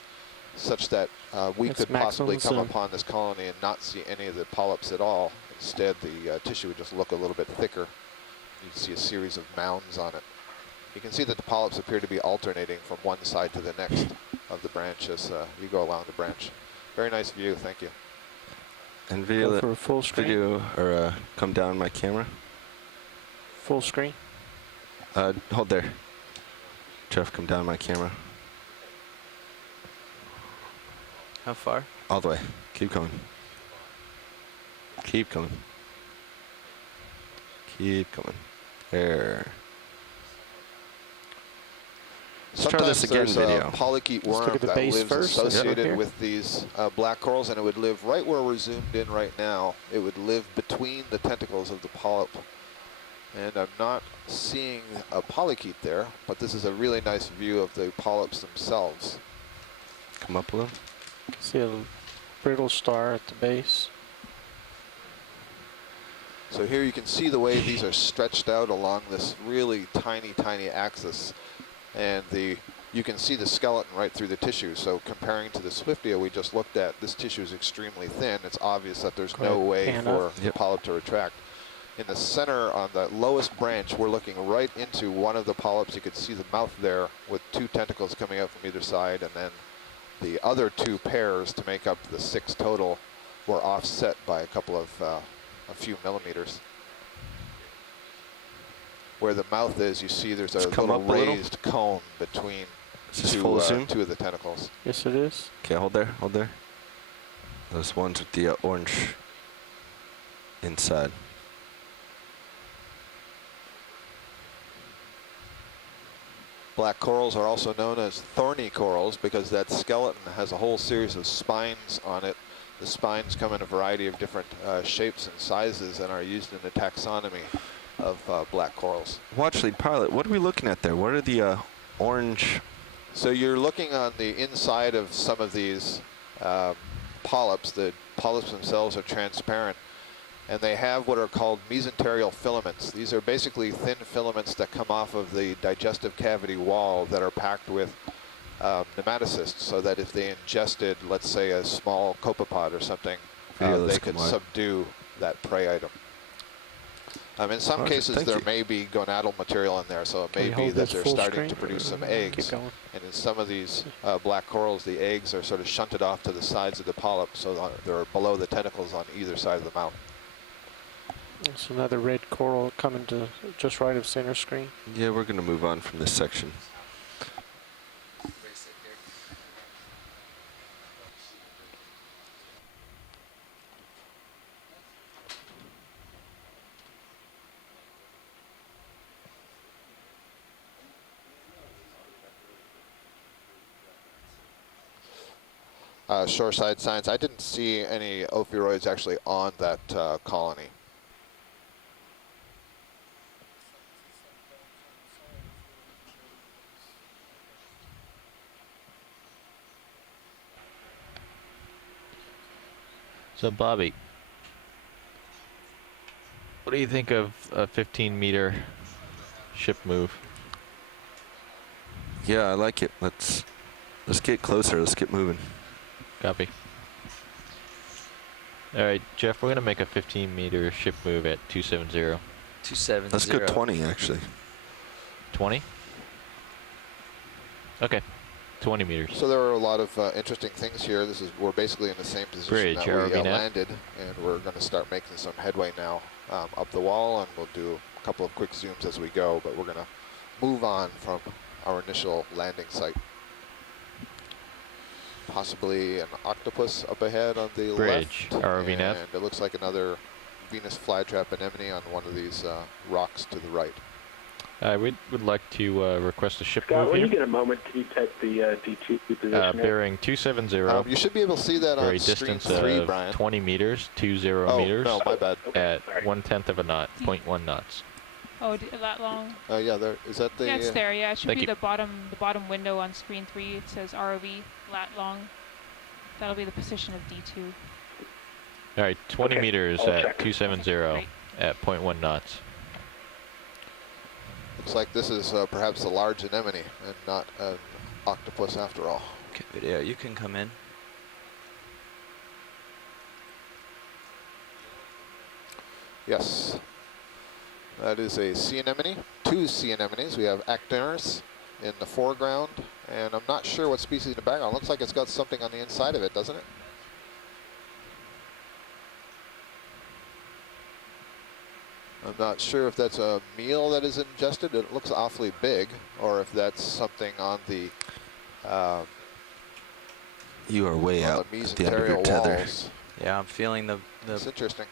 such that we could possibly come upon this colony and not see any of the polyps at all. Instead, the tissue would just look a little bit thicker. You'd see a series of mounds on it. You can see that the polyps appear to be alternating from one side to the next of the branch as you go along the branch. Very nice view, thank you. And video, for a full screen. Video or come down my camera. Full screen. Hold there. Jeff, come down my camera. How far? All the way. Keep going. Keep going. Keep going. There. Let's try this again, there's video. A polychaete worm that lives associated with these black corals, and it would live right where we're zoomed in right now. It would live between the tentacles of the polyp. And I'm not seeing a polychaete there, but this is a really nice view of the polyps themselves. Come up a little. You can see a brittle star at the base. So here you can see the way these are stretched out along this really tiny, tiny axis. And you can see the skeleton right through the tissue. So comparing to the Swiftia we just looked at, this tissue is extremely thin. It's obvious that there's no way for the polyp to retract. In the center, on the lowest branch, we're looking right into one of the polyps. You could see the mouth there with two tentacles coming out from either side, and then the other two pairs to make up the 6 total were offset by a couple of, a few millimeters. Where the mouth is, you see there's a little raised cone between two of the tentacles. Yes, it is. Okay, hold there, hold there. Those ones with the orange inside. Black corals are also known as thorny corals because that skeleton has a whole series of spines on it. The spines come in a variety of different shapes and sizes and are used in the taxonomy of black corals. Watch lead pilot, what are we looking at there? What are the orange? So you're looking on the inside of some of these polyps. The polyps themselves are transparent, and they have what are called mesenterial filaments. These are basically thin filaments that come off of the digestive cavity wall that are packed with nematocysts, so that if they ingested, let's say, a small copepod or something, they could subdue that prey item. In some cases, there may be gonadal material in there, so it may be that they're starting to produce some eggs. And in some of these black corals, the eggs are sort of shunted off to the sides of the polyp, so they're below the tentacles on either side of the mouth. There's another red coral coming to just right of center screen. Yeah, we're going to move on from this section. Shoreside science, I didn't see any ophiuroids actually on that colony. So Bobby, what do you think of a 15-meter ship move? Yeah, I like it. Let's get closer. Let's get moving. Copy. All right, Jeff, we're going to make a 15-meter ship move at 270. 270. Let's go 20, actually. 20? Okay, 20 meters. So there are a lot of interesting things here. We're basically in the same position that we landed, and we're going to start making some headway now up the wall, and we'll do a couple of quick zooms as we go, but we're going to move on from our initial landing site. Possibly an octopus up ahead on the Bridge, left. ROV nav. And it looks like another Venus flytrap anemone on one of these rocks to the right. We would like to request a ship Scott, move when here. you get a moment, can you type the D2 position? Bearing 270. You should be able to see that for on a screen distance 3, of Brian. 20 meters, 20 Oh, meters. no, my bad. At 1/10 of a knot, 0.1 knots. Oh, that long? Yeah, there is that the. Yeah, it's there. Yeah, it should Thank be you. the bottom window on screen 3. It says ROV lat long. That'll be the position of D2. All right, 20 Okay, meters I'll at check. 270 Great. at 0.1 knots. Looks like this is perhaps a large anemone and not an octopus after all. Okay, video, you can come in. Yes. That is a sea anemone, 2 sea anemones. We have Actineuris in the foreground, and I'm not sure what species in the background. Looks like it's got something on the inside of it, doesn't it? I'm not sure if that's a meal that is ingested. It looks awfully big, or if that's something on the You are way out the at the end of your mesenterial tether. walls. Yeah, I'm feeling the It's interesting.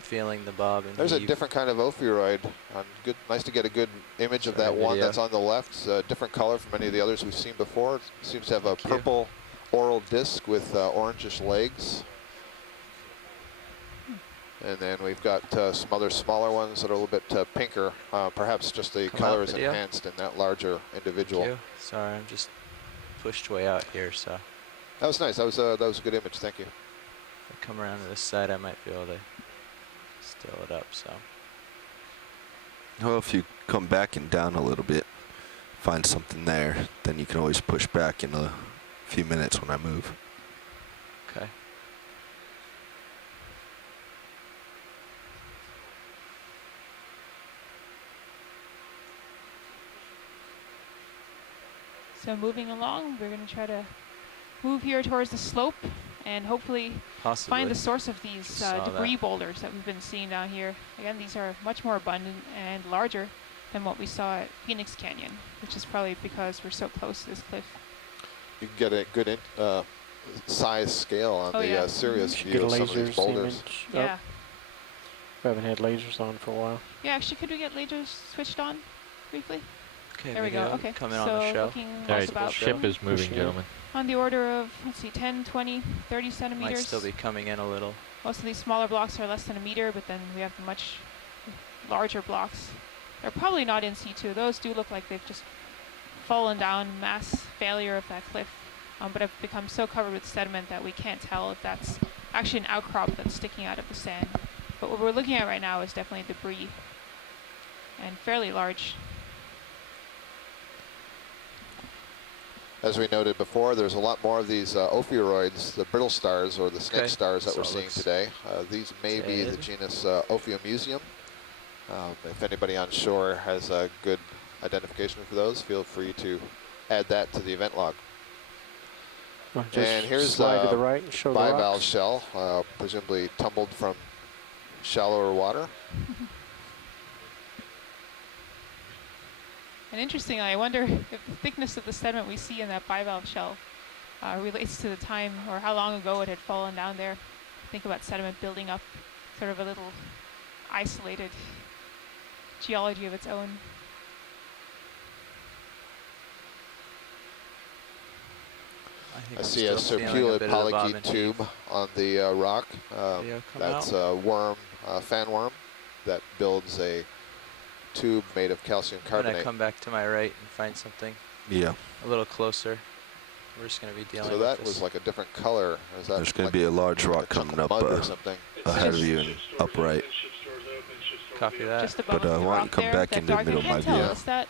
feeling the bob and There's a heave. different kind of ophiuroid. Good, nice to get a good image of that Sorry, one video. that's on the left. It's a different color from any of the others we've seen before. It seems to have a Thank you. purple oral disc with orangish legs. And then we've got some other smaller ones that are a little bit pinker. Perhaps just the Come color out, is video. enhanced in that larger individual. Thank you. Sorry, I'm just pushed way out here, so if That was nice. That was a good image. Thank you. I come around to this side, I might be able to still it up, so. Well, if you come back and down a little bit, find something there, then you can always push back in a few minutes when I move. Okay. So moving along, we're going to try to move here towards the slope and hopefully Possibly. find the source of these Saw debris that. boulders that we've been seeing down here. Again, these are much more abundant and larger than what we saw at Phoenix Canyon, which is probably because we're so close to this cliff. You can get a good size scale on Oh, the yeah. Sirius Should view get a of some of these lasers boulders. image. Yeah. Up. We haven't had lasers on for a while. Yeah, actually, could we get lasers switched on briefly? Okay, There we go. video, Okay. Coming so on the show. looking All us right, about ship is moving, Pushing gentlemen. on the order of, let's see, 10, 20, 30 centimeters. Might still be coming in a little. Most of these smaller blocks are less than a meter, but then we have the much larger blocks. They're probably not in situ. Those do look like they've just fallen down, mass failure of that cliff, but have become so covered with sediment that we can't tell if that's actually an outcrop that's sticking out of the sand. But what we're looking at right now is definitely debris, and fairly large. As we noted before, there's a lot more of these ophiuroids, the brittle stars or the snake Okay. stars that So we're it seeing looks today. These may be the dead. genus Ophiomuseum. If anybody on shore has a good identification for those, feel free to add that to the event log. Well, just And here's slide to the right and show the bivalve rocks. shell, presumably tumbled from shallower water. And interestingly, I wonder if the thickness of the sediment we see in that bivalve shell relates to the time or how long ago it had fallen down there. Think about sediment building up, sort of a little isolated geology of its own. think I I'm see a still feeling circular bit of the bob polychaete and tube heave. on the rock. Video come That's out. a worm, fan worm, that builds a tube made of calcium I'm gonna carbonate. come back to my right and find something Yeah, a little closer. We're just gonna be dealing So with that this. was like a different color. Is that there's going like to be a large a rock chunk coming of up mud or something? ahead of you and upright. Copy that. Just above But the why don't you rock come there, back that into the dark- middle of I can't my tell, view is that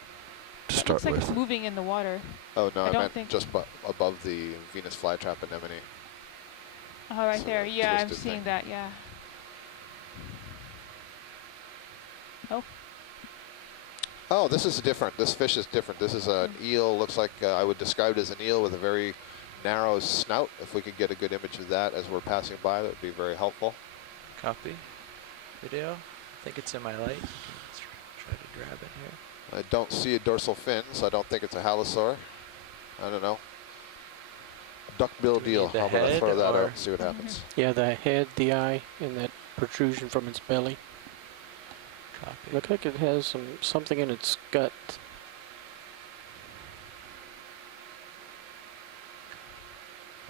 to looks start like with. it's moving in the water. Oh no, I I don't meant think- just above the Venus flytrap anemone. Oh, right So there. that Yeah, I'm twisted seeing thing. that. Yeah. Oh, Oh, this is different. This fish is different. This is an eel. Looks like I would describe it as an eel with a very narrow snout. If we could get a good image of that as we're passing by, that would be very helpful. Copy. Video. I think it's in my light. Let's try to grab it here. I don't see a dorsal fin, so I don't think it's a halosaur. I don't know. Duckbill deal. I'm going to throw that out and see what happens. Yeah, the head, the eye, and that protrusion from its belly. Copy. Look like it has something in its gut.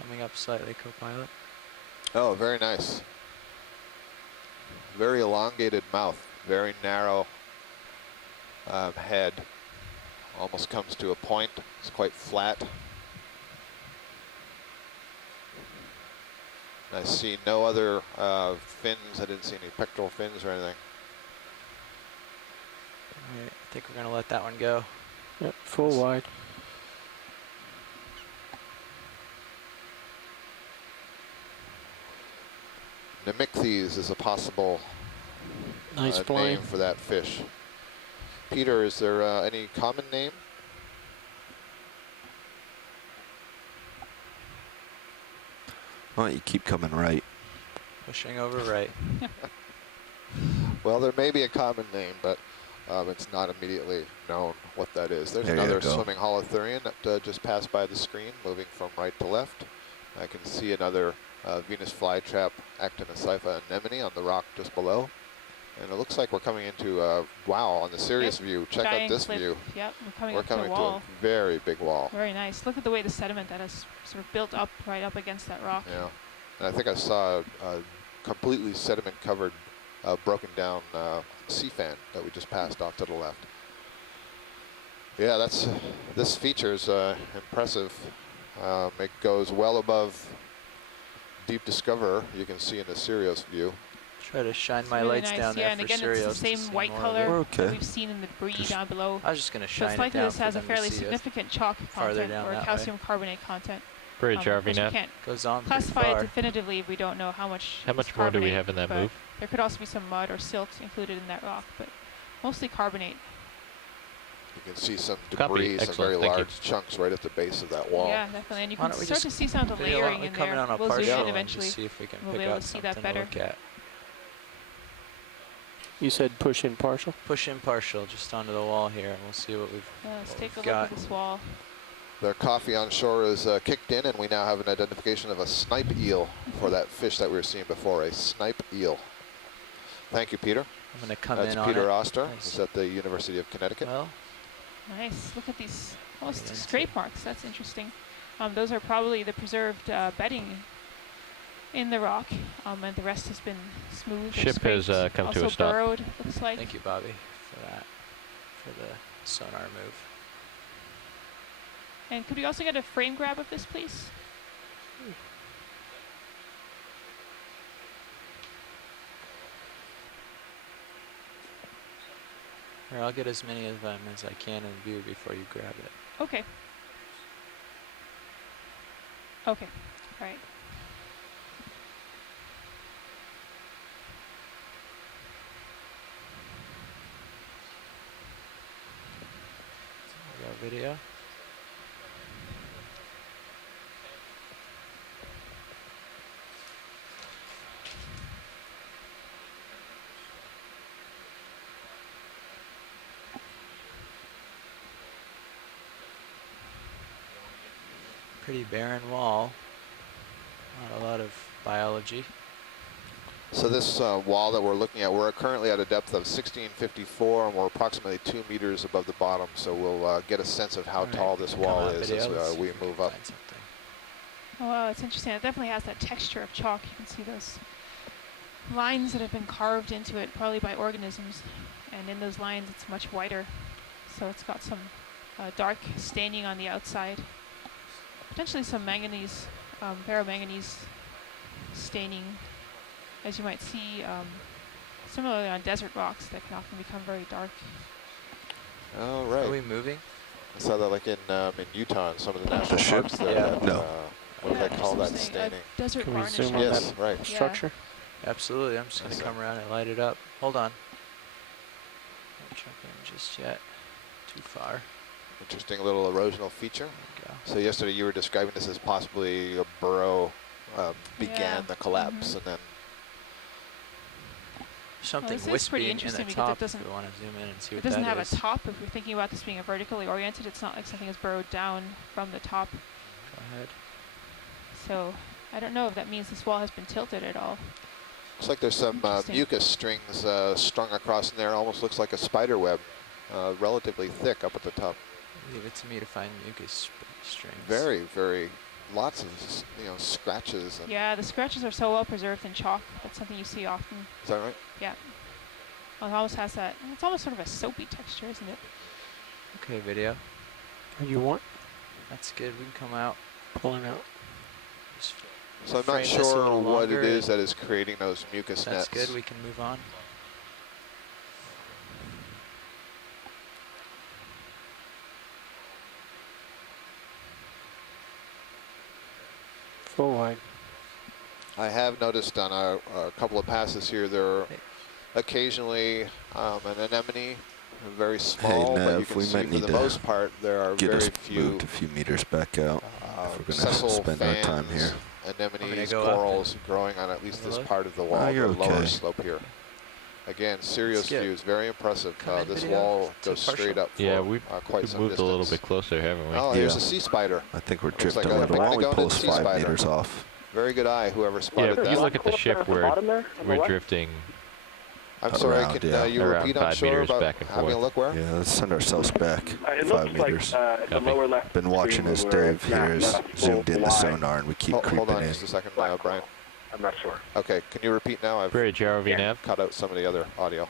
Coming up slightly, co-pilot. Oh, very nice. Very elongated mouth, very narrow head. Almost comes to a point. It's quite flat. I see no other fins. I didn't see any pectoral fins or anything. All right, I think we're gonna let that one go. Yep, full wide. Nemicthes is a possible Nice name for that fish. Peter, is there any common name? Why don't you keep coming right? Pushing over right. Well, there may be a common name, but it's not immediately known what that is. There's There you another go. swimming holothurian that just passed by the screen, moving from right to left. I can see another Venus flytrap, Actineuris anemone on the rock just below. And it looks like we're coming into, wow, on the serious view, check out this view. Yep, we're We're coming to a to wall. a very big wall. Very nice. Look at the way the sediment that has sort of built up right up against that rock. Yeah, and I think I saw a completely sediment-covered, broken down sea fan that we just passed off to the left. Yeah, this feature is impressive. It goes well above Deep Discoverer. You can see in the Sirius view. Try to shine It's my really lights nice. down there Yeah, and for again, Sirius it's the to same see white more of color it. We're okay. that we've seen in the debris down below. I was just gonna So shine it's it likely down this for has a them to fairly see it. significant chalk farther content down or that calcium carbonate content. Bridge, Of course, RV we nav. can't Goes on pretty classify it far. definitively. We don't know how much. How is much more do we carbonate, have in that but move? There could also be some mud or silt included in that rock, but mostly carbonate. You can see some Copy. debris, some Excellent. very Thank you. large chunks right at the base of that wall. Yeah, definitely. And you Why can don't we start just to see some of the Video, why don't layering we in come in there. on a We'll zoom partial in and eventually. just see if we can We'll be pick able out to see something that to better. look at. You said push in partial? Push in partial just onto the wall here, and we'll see what we've Let's what take a we've look got. at this wall. Their coffee on shore is kicked in, and we now have an identification of a snipe eel for that fish that we were seeing before, a snipe eel. Thank you, Peter. I'm going to come That's in Peter on it. Oster. Nice. He's at the University of Connecticut. Well, Nice. Look at these almost Getting scrape marks. That's interesting. Those are probably the preserved bedding in the rock, and the rest has been smooth. or Ship has scraped. come to Also a stop. burrowed, looks like. thank you, Bobby, for that, for the sonar move. And could we also get a frame grab of this, please? Here, I'll get as many of them as I can in view before you grab it. Okay. Okay. All right. We got video. Pretty barren wall. Not a lot of biology. So this wall that we're looking at, we're currently at a depth of 1654, and we're approximately 2 meters above the bottom. So we'll get a sense of how All right, tall this come wall out is video. Let's as see we if can move up. find something. Oh, wow, it's interesting. It definitely has that texture of chalk. You can see those lines that have been carved into it, probably by organisms. And in those lines, it's much whiter. So it's got some dark staining on the outside. Potentially some manganese, ferromanganese staining, as you might see similarly on desert rocks that can often become very dark. All Are we right. moving? I saw that like in Utah and some of the national ship? parks there. Yeah. that, No. What do they call that interesting. staining? Desert Can we varnish. zoom on Yes, that right. Yeah. structure? Absolutely. I'm just going to Nice. come around and light it up. Hold on. Don't jump in just yet. Too far. Interesting little erosional feature. There we go. So yesterday you were describing this as possibly a burrow began Yeah. the collapse, and then something this is pretty wispy in interesting the because top it doesn't. if we want to zoom in and see It what doesn't that have is. a top. If you're thinking about this being a vertically oriented, it's not like something is burrowed down from the top. Go ahead. So I don't know if that means this wall has been tilted at all. Looks like there's some mucus strings strung across in there. Almost looks like a spider web, relatively thick up at the top. Leave it to me to find mucus strings. Very, very, lots of scratches. And Yeah, the scratches are so well preserved in chalk. That's something you see often. is that right? Yeah. Well, it almost has that. It's almost sort of a soapy texture, isn't it? Okay, video. You want That's good. We can come out. pulling out? Just So I'm frame not this a sure little what it longer is and that is creating those mucus That's nets. good. We can move on. Full wide. I have noticed on a couple of passes here, there are occasionally an anemone, very small, but you Nev, can we see might for need the to most part there are Get very us few moved a few meters back out if we're going to sessile spend our time fans, here. anemones, go up corals growing on at least have a this look? part of the wall, you're the lower okay. slope here. Again, serious Skip. views, very impressive. Come in, This video. wall To goes partial. straight up for Yeah, we've quite some moved distance. a little bit closer, haven't we? Oh, here's Yeah. a sea spider. I think we're Looks drifting like a a little. Why don't we pygnogonid pull us sea 5 spider. meters off? Very good eye, whoever Yeah, spotted if you that. look at the ship, we're drifting. I'm sorry, Around, can yeah. you Around repeat on 5 shore meters about back and having a forth. look where? Yeah, let's send ourselves back It 5 looks meters. like the Copy. lower left. Been watching screen as where Dave it's here not is full zoomed in the wide. sonar and we keep Hold creeping on in. just a second, Black Brian. I'm not sure. Okay, can you repeat now? I've Bridge, ROV nav. cut out some of the other audio.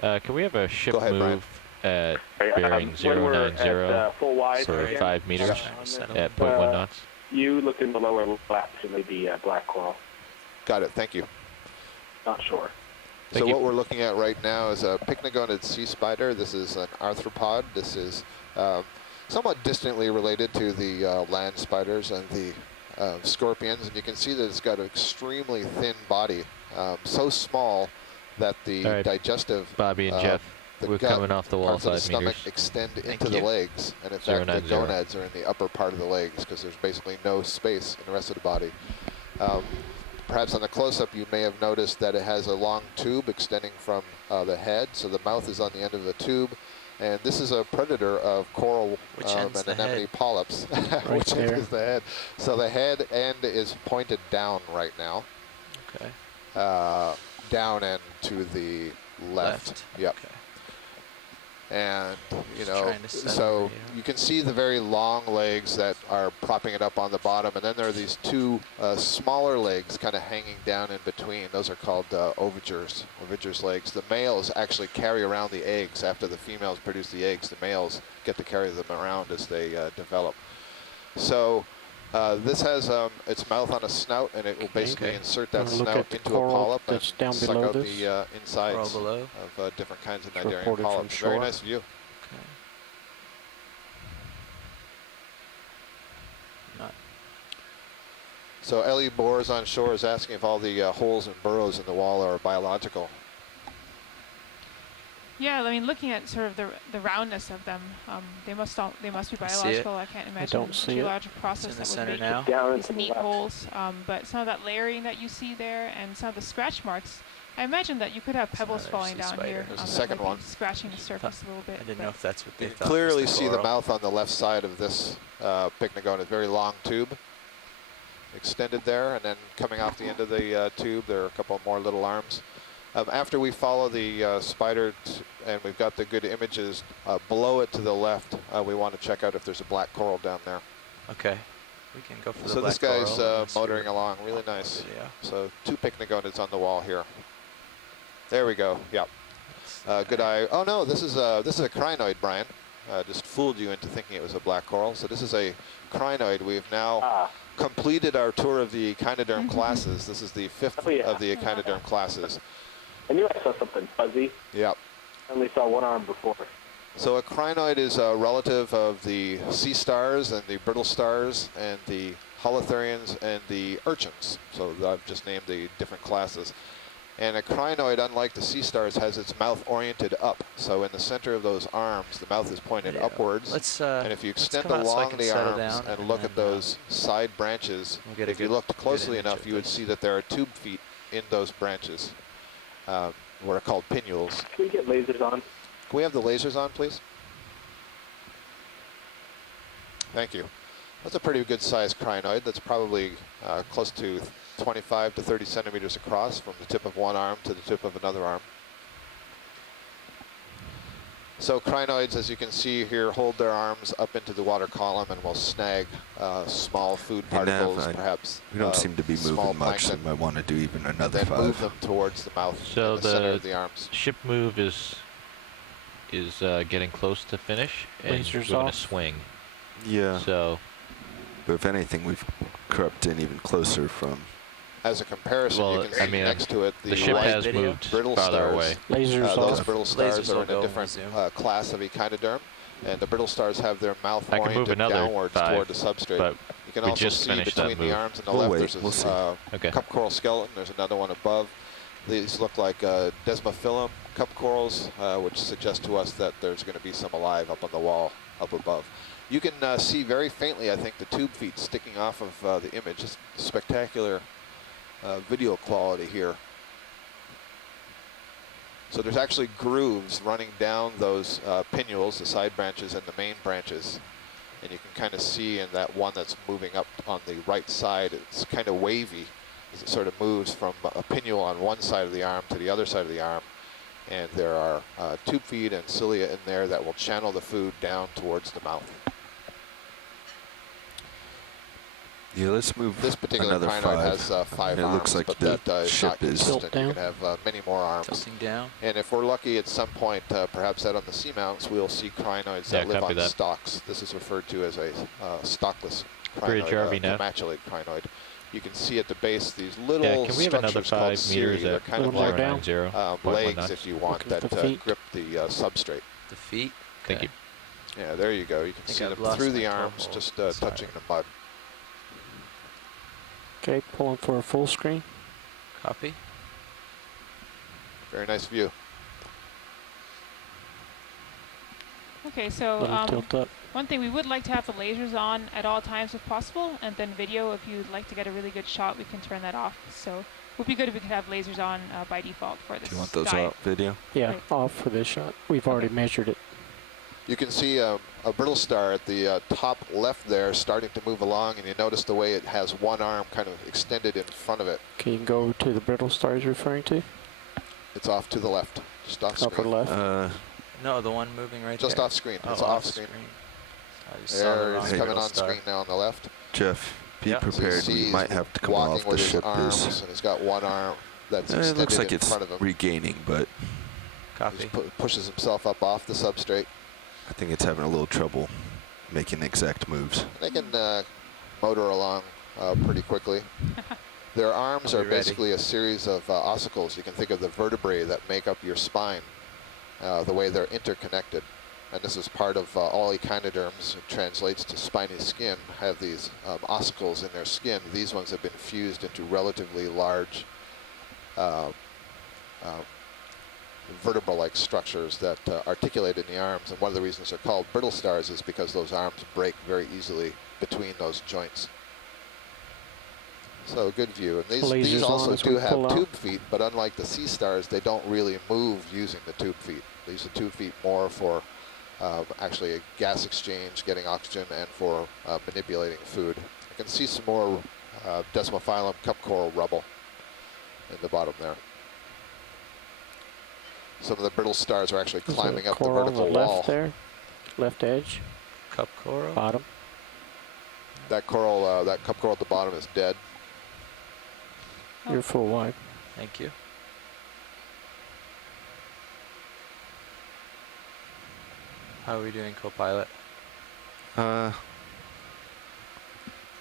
Can we have a ship Go ahead, Brian. move at Hey, bearing when we're 090 at, full wide for again, 5 meters at 0.1 knots? You look in the lower left and maybe black coral. Got it, thank you. Not sure. Thank So you. what we're looking at right now is a pycnogonid sea spider. This is an arthropod. This is somewhat distantly related to the land spiders and the scorpions. And you can see that it's got an extremely thin body, so small that the All right. digestive, Bobby and Jeff, the we're gut coming off the wall parts of the 5 stomach meters. extend Thank into the you. legs. And in fact, the 090. gonads are in the upper part of the legs because there's basically no space in the rest of the body. Perhaps on the close-up you may have noticed that it has a long tube extending from the head, so the mouth is on the end of the tube. And this is a predator of coral Which and end's the anemone head? polyps. Right Which end there. is the head? So the head end is pointed down right now. Okay. Down and to the left. Yep. Okay. And, you Just know, trying to set so up video. you can see the very long legs that are propping it up on the bottom, and then there are these two smaller legs kind of hanging down in between. Those are called ovagers legs. The males actually carry around the eggs. After the females produce the eggs, the males get to carry them around as they develop. So this has its mouth on a snout, and it will basically Okay. insert that Wanna look snout at the into a coral polyp and that's down suck below out this? the insides Coral below. of different kinds of It's Nidarian reported from polyps. Very shore. nice view. Okay. Not So Ellie Boers on shore is asking if all the holes and burrows in the wall are biological. Yeah, I mean, looking at sort of the roundness of them, they must be I see it. biological. I can't imagine don't a see it. geologic process in the that center would make now. Down these into the neat left. holes. But some of that layering that you see there, and some of the scratch marks, I imagine that you could have pebbles another falling sea down spider. here. There's a that second might be one. scratching the surface a little bit. I didn't but know if that's what they You can thought. clearly was the see the coral. mouth on the left side of this pycnogonid, very long tube extended there, and then coming off the end of the tube there are a couple more little arms. After we follow the spider and we've got the good images below it to the left, we want to check out if there's a black coral down there. Okay. We can go for the So black this guy's coral and see motoring what- along, really nice. Video. So 2 pycnogonids on the wall here. There we go. Yep. Good eye. Oh no, this is a crinoid, Brian. Just fooled you into thinking it was a black coral. So this is a crinoid. We've now completed our tour of the echinoderm classes. This is the 5th of the echinoderm classes. I knew I saw something fuzzy. Yep. I only saw one arm before. So a crinoid is a relative of the sea stars and the brittle stars and the holothurians and the urchins. So I've just named the different classes. And a crinoid, unlike the sea stars, has its mouth oriented up. So in the center of those arms, the mouth is pointed Video. upwards. Let's, and if you let's extend come out so I along can the settle arms down and look at then, those side branches, we'll get a if you good- looked good closely image enough, of you would this. see that there are tube feet in those branches. what are called pinnules. Can we get lasers on? Can we have the lasers on, please? Thank you. That's a pretty good sized crinoid. That's probably close to 25 to 30 centimeters across from the tip of one arm to the tip of another arm. So crinoids, as you can see here, hold their arms up into the water column and will snag small food particles, perhaps. We don't seem to be moving much, so plankton, we might want to do even another then 5. move them towards the mouth So and the center of the arms. Ship move is getting close to finish, and Lasers we're going off. to swing. Yeah. So, But if anything, we've crept in even closer from. As a comparison, well, you can see I mean, next to it the ship white has moved brittle farther stars. away. Lasers Those off. brittle stars Lasers are will in go a when different we zoom. class of echinoderm, and the brittle stars have their mouth I can move oriented another downwards 5, toward the substrate. but You can we also just see finished that between the move. arms and the We'll left wait, there's we'll a see. Okay. cup coral skeleton. There's another one above. These look like desmophyllum cup corals, which suggest to us that there's going to be some alive up on the wall up above. You can see very faintly, I think, the tube feet sticking off of the image. Just spectacular video quality here. So there's actually grooves running down those pinnules, the side branches and the main branches. And you can kind of see in that one that's moving up on the right side, it's kind of wavy as it sort of moves from a pinnule on one side of the arm to the other side of the arm. And there are tube feet and cilia in there that will channel the food down towards the mouth. Yeah, let's move This particular another crinoid 5. has 5 And it arms, looks like but the that is not ship is consistent. You tilt can have many more arms. Tilting down. And if we're lucky at some point, perhaps out on the seamounts, we'll see crinoids that live copy on that. stalks. This is referred to as a stalkless Bridge crinoid, RV now. immaculate crinoid. You can see at the base these little Yeah, can we have another structures called 5 meters cirri. They're at kind of Little like more down. 0.90? legs, if you want, Looking at that the feet. grip the substrate. The feet. Thank you. Yeah, there you go. You can Think see I've them lost through my the arms, toehold. just Sorry. touching the mud. Okay, pulling for a full screen. Copy. Very nice view. Okay, so Little tilt up. one thing, we would like to have the lasers on at all times if possible, and then video, if you'd like to get a really good shot, we can turn that off. So it would be good if we could have lasers on by default for this Do you want those dive. out, video? Yeah, Right. off for this shot. We've already measured it. You can see a brittle star at the top left there starting to move along, and you notice the way it has one arm kind of extended in front of it. Can you go to the brittle stars referring to? It's off to the left, just off Upper screen. left. No, the one moving right Just there. off screen. Oh, It's off screen. I just saw the There, wrong it's Hey. coming brittle on star. screen now on the left. Jeff, be Yeah. So you prepared. see We he's might have to come walking off. with The his ship arms, is. and he's got one arm that's It extended looks like in it's front of him. regaining, but He Copy. pushes himself up off the substrate. I think it's having a little trouble making exact moves. They can motor along pretty quickly. Their arms I'll are be ready. basically a series of ossicles. You can think of the vertebrae that make up your spine, the way they're interconnected. And this is part of all echinoderms. It translates to spiny skin, have these ossicles in their skin. These ones have been fused into relatively large vertebral-like structures that articulate in the arms. And one of the reasons they're called brittle stars is because those arms break very easily between those joints. So good view. And these Lasers on also as do we have pull out. tube feet, but unlike the sea stars, they don't really move using the tube feet. They use the tube feet more for actually a gas exchange, getting oxygen, and for manipulating food. I can see some more desmophyllum cup coral rubble in the bottom there. Some of the brittle stars are actually There's a climbing up the coral on vertical the wall. left there. Left edge, Cup coral. bottom. That coral, that cup coral at the bottom is dead. Oh. You're full wide. Thank you. How are we doing, co-pilot? This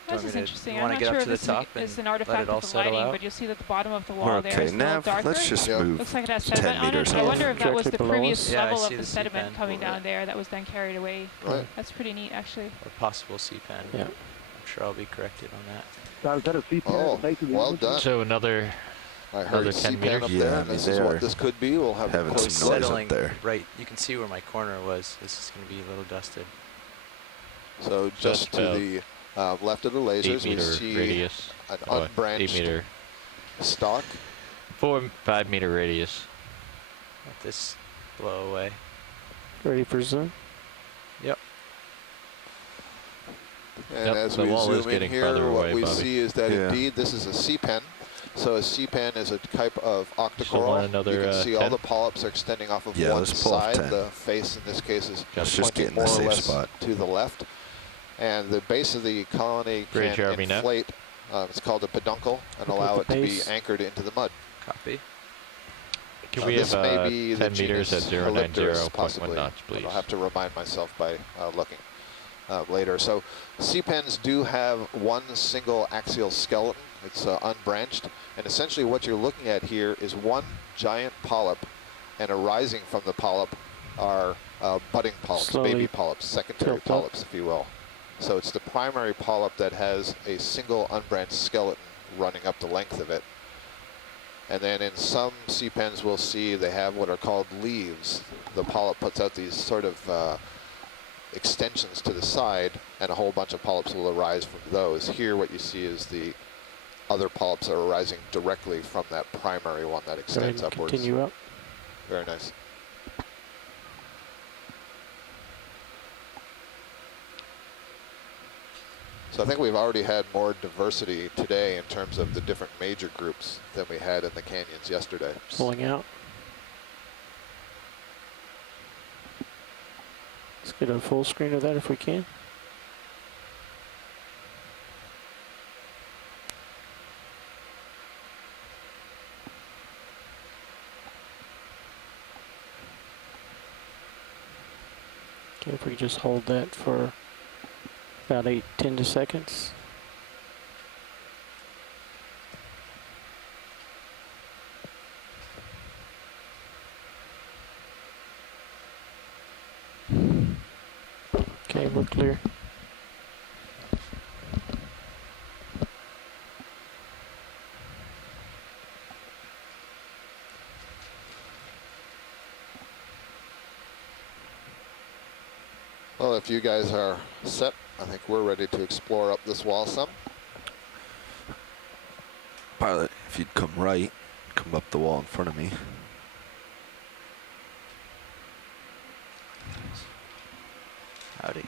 want is me to- interesting. you I'm wanna not get up sure to if the this top is and an let artifact it all of the settle lighting, out? but you'll see that the bottom of the We're wall there okay, is a little Nav. darker. Let's just Yeah. move Looks like it has 10 sediment on meters it. I off. wonder if that was Directly the below previous us. Yeah, I level see of the the sediment seapan. coming down there that was then carried away. Right. That's pretty neat, actually. Or possible CPAN. Yeah. I'm sure I'll be corrected on that. Now, is that a CPAN? Oh, Thank you, well Ian. done. So another I heard Another 10 CPAN meters? up Yeah, there, I and mean, this they is what are this could be. We'll have a having close some noise up Settling there. right. You can see where my corner was. This is going to be a little dusted. So just That's to the left of the lasers, 8 we meter see radius. an 8 unbranched meter. stalk. 5 meter radius. Let this blow away. Ready for zoom? Yep. And Yep, as the we wall is zoom in getting here, farther what away, we Bobby. see is that Yeah. indeed this is a sea pen. So a sea pen is a type of Still want octocoral. another, You can see 10? all the polyps are extending off of Yeah, one let's pull off side. 10. The face in this case is Let's just get pointing in more the or safe less spot. to the left. And the base of the colony Bridge can RV now. inflate. It's called a peduncle, and Look at allow the it to be base. anchored into the mud. Copy. Can we this have may be the 10 meters at genus Ellipteris, 090.1 possibly, knots, but please? I'll have to remind myself by looking later. So sea pens do have one single axial skeleton. It's unbranched, and essentially what you're looking at here is one giant polyp, and arising from the polyp are budding polyps, Slowly baby polyps, secondary tilt up. polyps, if you will. So it's the primary polyp that has a single unbranched skeleton running up the length of it. And then in some sea pens we'll see they have what are called leaves. The polyp puts out these sort of extensions to the side, and a whole bunch of polyps will arise from those. Here what you see is the other polyps are arising directly from that primary one that Go ahead extends and upwards. continue up. Very nice. So I think we've already had more diversity today in terms of the different major groups than we had in the canyons yesterday. Pulling out. Let's get a full screen of that if we can. Okay, if we could just hold that for about 10 seconds. Okay, we're clear. Well, if you guys are set, I think we're ready to explore up this wall some. Pilot, if you'd come right, come up the wall in front of me. Howdy.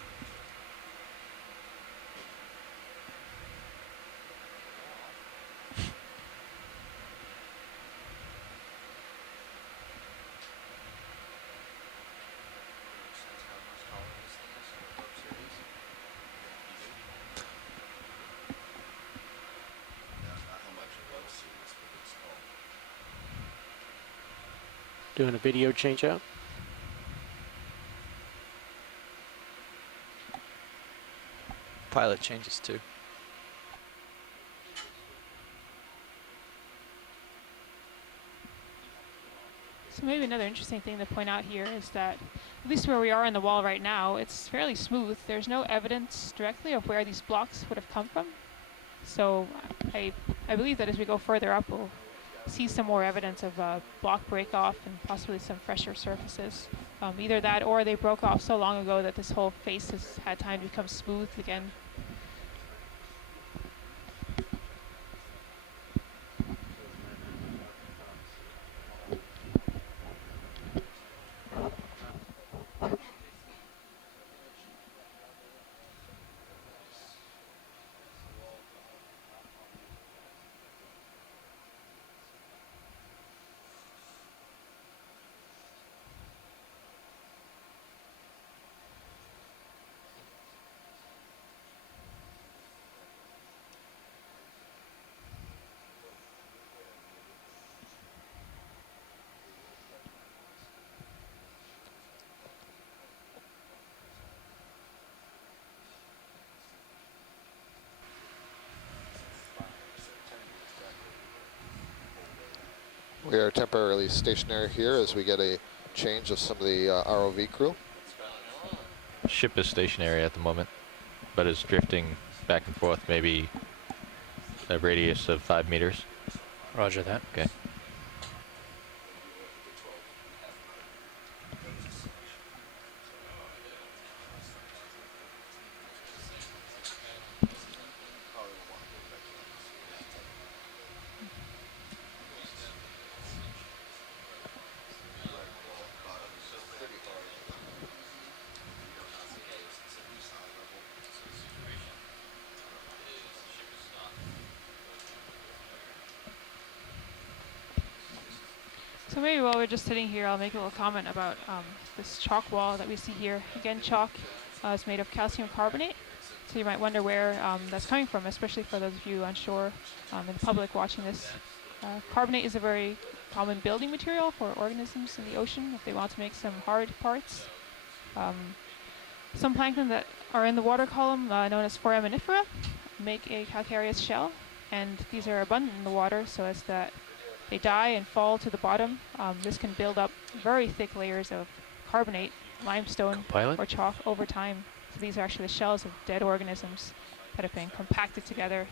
Doing a video change out. Pilot changes too. So maybe another interesting thing to point out here is that, at least where we are on the wall right now, it's fairly smooth. There's no evidence directly of where these blocks would have come from. So I believe that as we go further up, we'll see some more evidence of block break off and possibly some fresher surfaces. Either that or they broke off so long ago that this whole face has had time to become smooth again. We are temporarily stationary here as we get a change of some of the ROV crew. Ship is stationary at the moment, but is drifting back and forth, maybe a radius of 5 meters. Roger that. Okay. So maybe while we're just sitting here, I'll make a little comment about this chalk wall that we see here. Again, chalk is made of calcium carbonate. So you might wonder where that's coming from, especially for those of you on shore in the public watching this. Carbonate is a very common building material for organisms in the ocean if they want to make some hard parts. Some plankton that are in the water column, known as foraminifera, make a calcareous shell, and these are abundant in the water, so as that they die and fall to the bottom. This can build up very thick layers of carbonate, limestone, or chalk over time. So these are actually the shells of dead organisms that have been compacted together.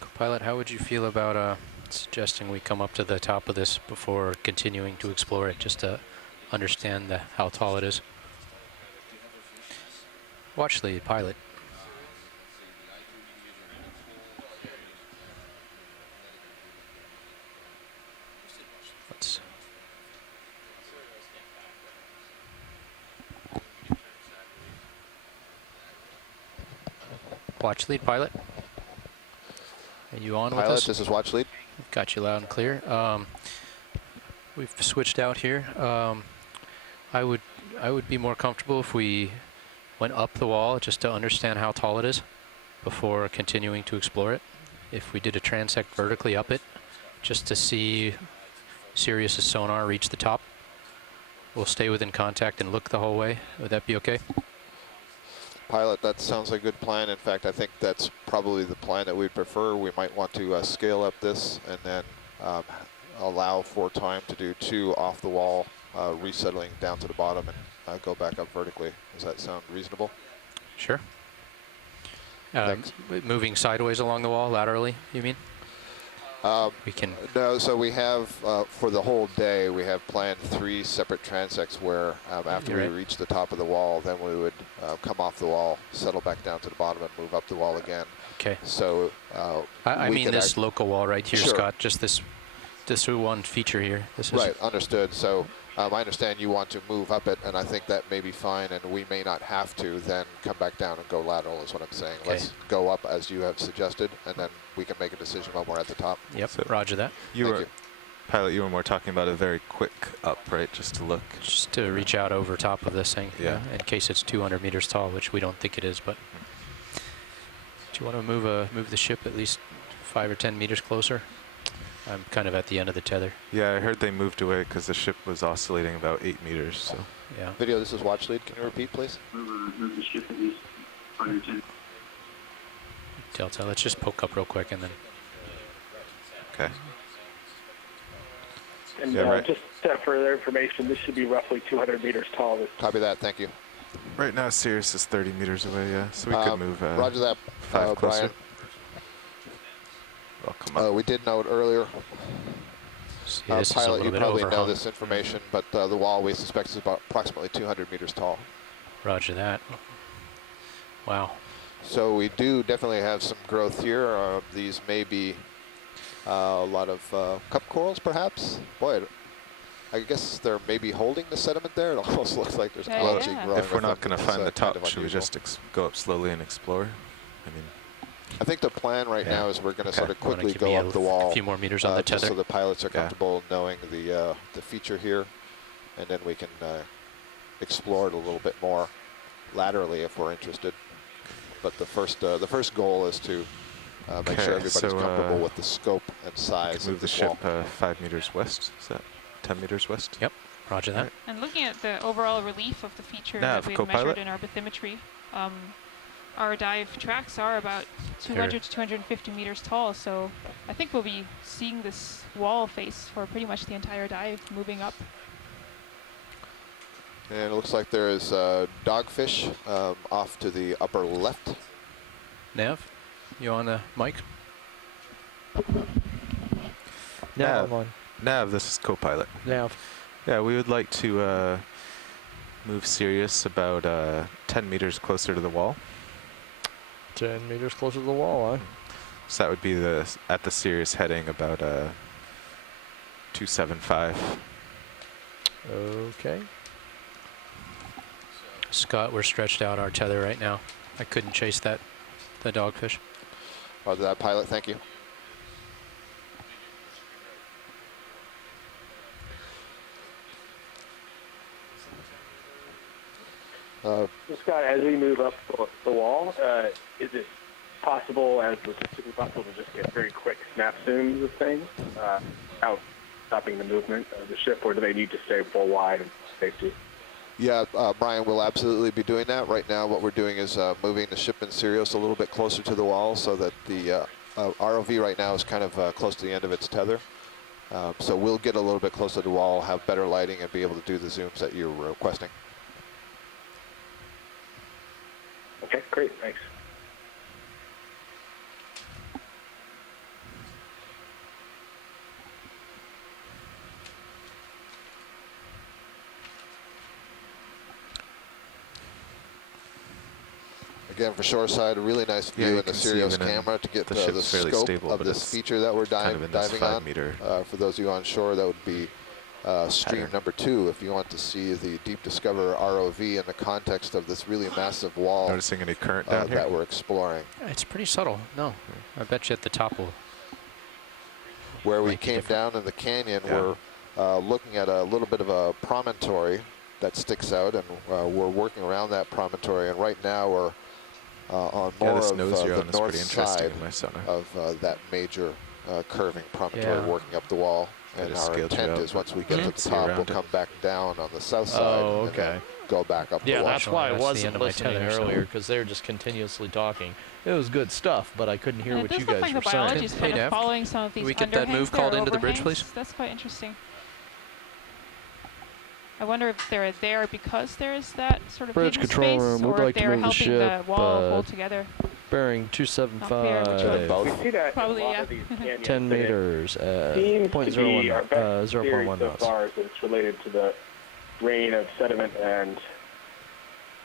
Co-pilot, how would you feel about suggesting we come up to the top of this before continuing to explore it, just to understand how tall it is? Watch lead, pilot. Let's watch lead, pilot. Are you on with us? Pilot, this is watch lead. Got you loud and clear. We've switched out here. I would be more comfortable if we went up the wall just to understand how tall it is before continuing to explore it. If we did a transect vertically up it, just to see Sirius's sonar reach the top, we'll stay within contact and look the whole way. Would that be okay? Pilot, that sounds like a good plan. In fact, I think that's probably the plan that we'd prefer. We might want to scale up this and then allow for time to do 2 off the wall, resettling down to the bottom and go back up vertically. Does that sound reasonable? Sure. Moving sideways along the wall, laterally, you mean? We can. No, so we have, for the whole day, we have planned 3 separate transects where after we reach the top of the wall, then we would come off the wall, settle back down to the bottom and move up the wall again. Okay. So I mean this local wall right here, Scott, just this one feature here. This is right, understood. So I understand you want to move up it, and I think that may be fine, and we may not have to then come back down and go lateral is what I'm saying. Okay. Let's go up as you have suggested, and then we can make a decision when we're at the top. Yep, So roger that. Pilot, you were more talking about a very quick up, right? Just to look. Just to reach out over top of this thing, Yeah. in case it's 200 meters tall, which we don't think it is, but do you want to move the ship at least 5 or 10 meters closer? I'm kind of at the end of the tether. Yeah, I heard they moved away because the ship was oscillating about 8 meters. So. Yeah. Video, this is watch lead. Can you repeat, please? Move the ship at least 5 or 10. Delta, let's just poke up real quick and then. Okay. And Yeah, just for their information, this should be roughly 200 meters tall. Copy that. Thank you. Right now, Sirius is 30 meters away. Yeah, so we could move. Roger that, 5 closer. Brian. I'll come up. We did note earlier. Pilot, you probably know this information, but the wall we suspect is about approximately 200 meters tall. Roger that. Wow. So we do definitely have some growth here. These may be a lot of cup corals, perhaps. Boy, I guess they're maybe holding the sediment there. It almost looks like there's algae growing. If we're not going to find the top, kind of should we just go up slowly and explore? I mean, I think the plan right now is we're going to sort of quickly go up the wall. A few more meters on the tether. Just so the pilots are comfortable knowing the feature here, and then we can explore it a little bit more laterally if we're interested. But the first goal is to make sure everybody's comfortable with the scope and size. Move the ship 5 meters west. Is that 10 meters west? Yep. Roger that. And looking at the overall relief of the feature Nav, that we've co-pilot. measured in our bathymetry, our dive tracks are about 200 to 250 meters tall, so I think we'll be seeing this wall face for pretty much the entire dive moving up. And it looks like there is dogfish off to the upper left. Nav, you on the mic? Nav, this is co-pilot. Nav. Yeah, we would like to move Sirius about 10 meters closer to the wall. 10 meters closer to the wall, huh? So that would be at the Sirius heading about 275. Okay. Scott, we're stretched out our tether right now. I couldn't chase the dogfish. Roger that, pilot. Thank you. Scott, as we move up the wall, is it possible, as logistically possible, to just get very quick snap zooms of things without stopping the movement of the ship, or do they need to stay full wide and safety? Yeah, Brian, we'll absolutely be doing that. Right now, what we're doing is moving the ship in Sirius a little bit closer to the wall so that the ROV right now is kind of close to the end of its tether. So we'll get a little bit closer to the wall, have better lighting, and be able to do the zooms that you're requesting. Okay, great, thanks. Again, for shoreside, a really nice view in the Sirius camera to get the scope of this feature that we're diving on. For those of you on shore, that would be stream number 2 if you want to see the Deep Discover ROV in the context of this really massive wall. Noticing any current down here? That we're exploring. It's pretty subtle. No, I bet you at the top will. Where we came down in the canyon, we're looking at a little bit of a promontory that sticks out, and we're working around that promontory. And right now we're on more of the north side of that major curving promontory working up the wall. And our intent is once we get to the top, we'll come back down on the south side and then go back up the wall. Yeah, that's why I wasn't listening earlier, because they were just continuously talking. It was good stuff, but I couldn't hear what you guys were saying. The biology is kind of following some of these Can we get that move called into the bridge, please? That's quite interesting. I wonder if they're there because there is that sort of bridge control room. We'd like to move the ship. The wall hold together. Bearing 275. Probably, yeah. 10 meters. Seems to be our best 0.1 knots. So far, it's related to the rain of sediment and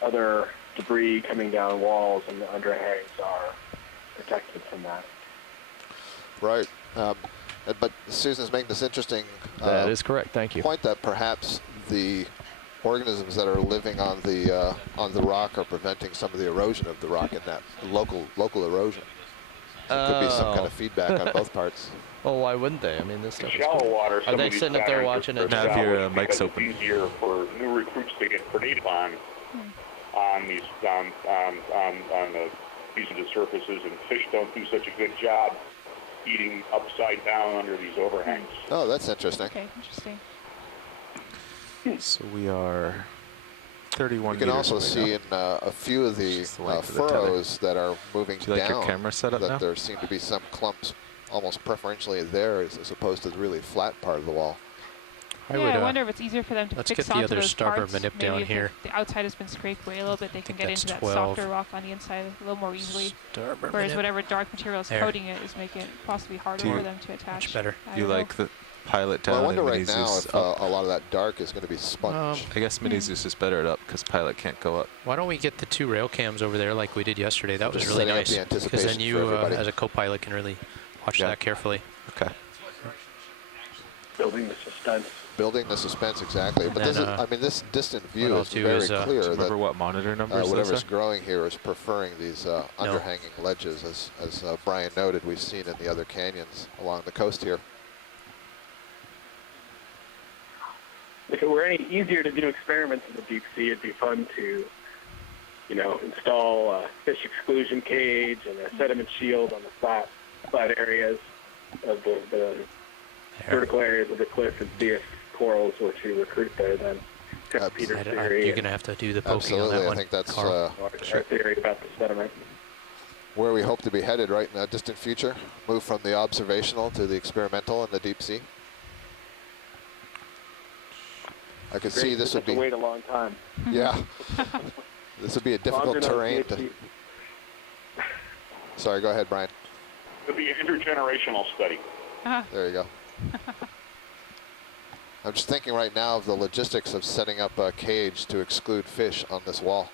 other debris coming down walls, and the underhangs are protected from that. Right. But Susan's making this interesting that is correct. Thank you. Point that perhaps the organisms that are living on the rock are preventing some of the erosion of the rock in that local erosion. So it could be some kind of feedback on both parts. Oh, why wouldn't they? I mean, this stuff is shallow cool. water. Are they sitting up there watching it? Now, if your mic's open. It's easier for new recruits to get predated on these on these of the surfaces, and fish don't do such a good job eating upside down under these overhangs. Oh, that's interesting. Okay, interesting. So we are 31 You can also see in a few of the furrows that are moving down your camera set up that now? there seem to be some clumps almost preferentially there as opposed to the really flat part of the wall. I wonder if it's easier for them to fix onto those starboard parts. manip down here. The outside has been scraped away a little bit. They can get into that softer rock on the inside a little more easily. Whereas whatever dark material is coating it is making it possibly harder for them to attach. Much better. You like the pilot down? Well, I wonder right now if a lot of that dark is going to be sponge. I guess Mini-Zeus is better it up because pilot can't go up. Why don't we get the 2 rail cams over there like we did yesterday? That was really nice. Because then you, as a co-pilot, can really watch that carefully. Okay. Building the suspense. Building the suspense, exactly. But this is, I mean, this distant view is very clear. Remember what monitor numbers whatever's growing here is preferring these underhanging ledges, as Brian noted, we've seen in the other canyons along the coast here. If it were any easier to do experiments in the deep sea, it'd be fun to, install a fish exclusion cage and a sediment shield on the flat areas of the vertical areas of the cliff and see if corals were to recruit there. Then Peter's theory. You're going to have to do the poking on that one. I think that's our theory about the sediment. Where we hope to be headed right in the distant future. Move from the observational to the experimental in the deep sea. I could see this would be. Wait a long time. Yeah. This would be a difficult terrain to. Sorry, go ahead, Brian. It would be an intergenerational study. There you go. I'm just thinking right now of the logistics of setting up a cage to exclude fish on this wall.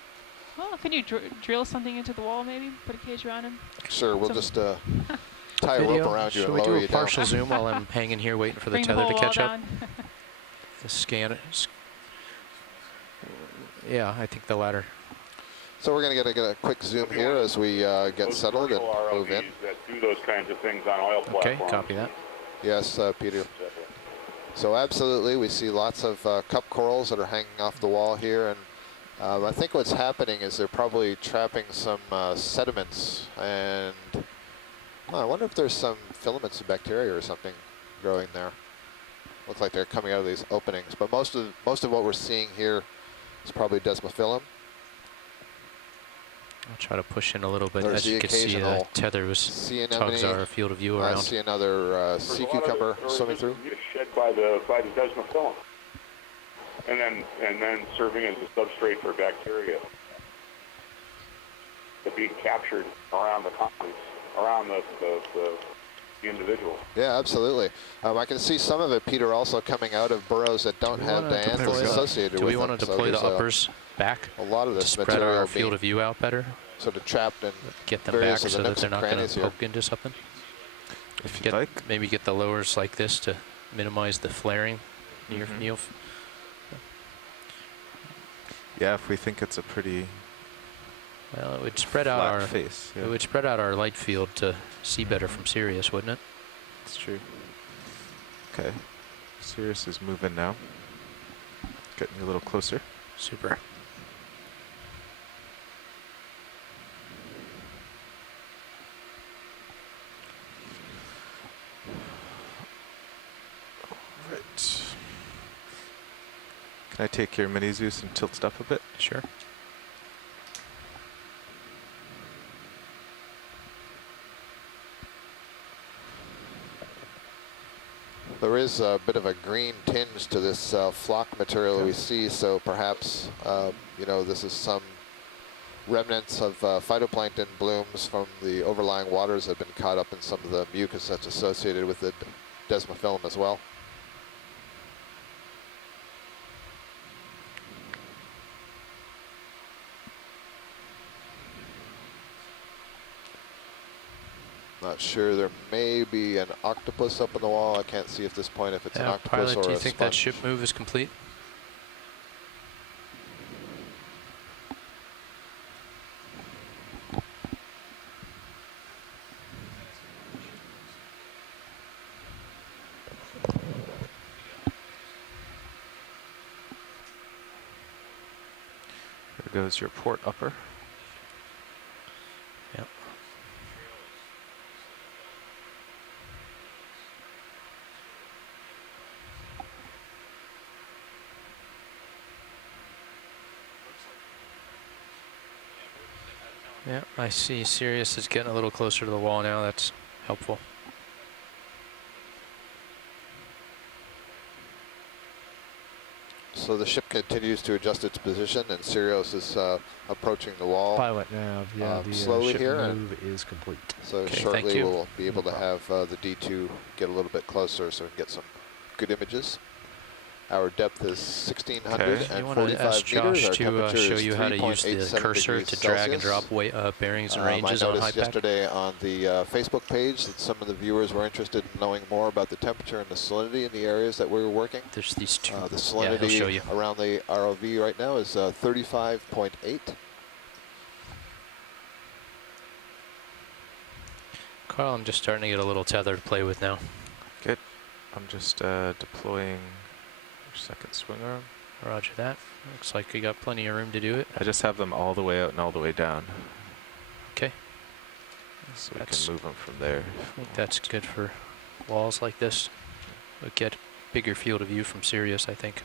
Well, can you drill something into the wall, maybe? Put a cage around him? Sure, we'll just tie a rope around you and lower you down. Should we do a partial zoom while I'm hanging here waiting for the tether to catch up? Scan it. Yeah, I think the latter. So we're going to get a quick zoom here as we get settled and move in. That do those kinds of things on oil platforms. Okay, copy that. Yes, Peter. So absolutely, we see lots of cup corals that are hanging off the wall here, and I think what's happening is they're probably trapping some sediments, and I wonder if there's some filaments of bacteria or something growing there. Looks like they're coming out of these openings, but most of what we're seeing here is probably desmophyllum. I'll try to push in a little bit. There's As you can see, the tether tugs our field of view around. I see another sea cucumber swimming through. Shed by the desmophyllum, and then serving as a substrate for bacteria that being captured around the colonies, around the individual. Yeah, absolutely. I can see some of it, Peter, also coming out of burrows that don't have dianthus associated with them. Do we want to deploy the uppers back? A lot of this to spread material our field of view out better. Sort of trapped in get them back so that they're not going to poke into something. If you like, maybe get the lowers like this to minimize the flaring near. Yeah, if we think it's a pretty well, it would spread out our face. Yeah. It would spread out our light field to see better from Sirius, wouldn't it? That's true. Okay, Sirius is moving now. Getting a little closer. Super. Right. Can I take your mini Zeus and tilt stuff a bit? Sure. There is a bit of a green tinge to this flock material we see, so perhaps, you know, this is some remnants of phytoplankton blooms from the overlying waters that have been caught up in some of the mucus that's associated with the desmophyllum as well. Not sure. There may be an octopus up on the wall. I can't see at this point if it's an octopus Pilot, or a do you think sponge. that ship move is complete? There goes your port upper. Yep. Yeah, I see Sirius is getting a little closer to the wall now. That's helpful. So the ship continues to adjust its position, and Sirius is approaching the wall. Pilot nav, yeah, the slowly ship here, move is complete. So Okay, shortly we'll be able to have the D2 get a little bit closer so we can get some good images. Our depth is 1,645 You want to ask meters. Josh Our to temperature show is you how to use the 3.87 cursor degrees to drag and Celsius. drop bearings and ranges I on noticed HiPAC? yesterday on the Facebook page that some of the viewers were interested in knowing more about the temperature and the salinity in the areas that we were working. There's these two. The he'll salinity show you. around the ROV right now is 35.8. Carl, I'm just starting to get a little tether to play with now. Good. I'm just deploying your second swing arm. Roger that. Looks like we got plenty of room to do it. I just have them all the way out and all the way down. Okay. So we can move them from there. I think that's good for walls like this. We'll get bigger field of view from Sirius, I think.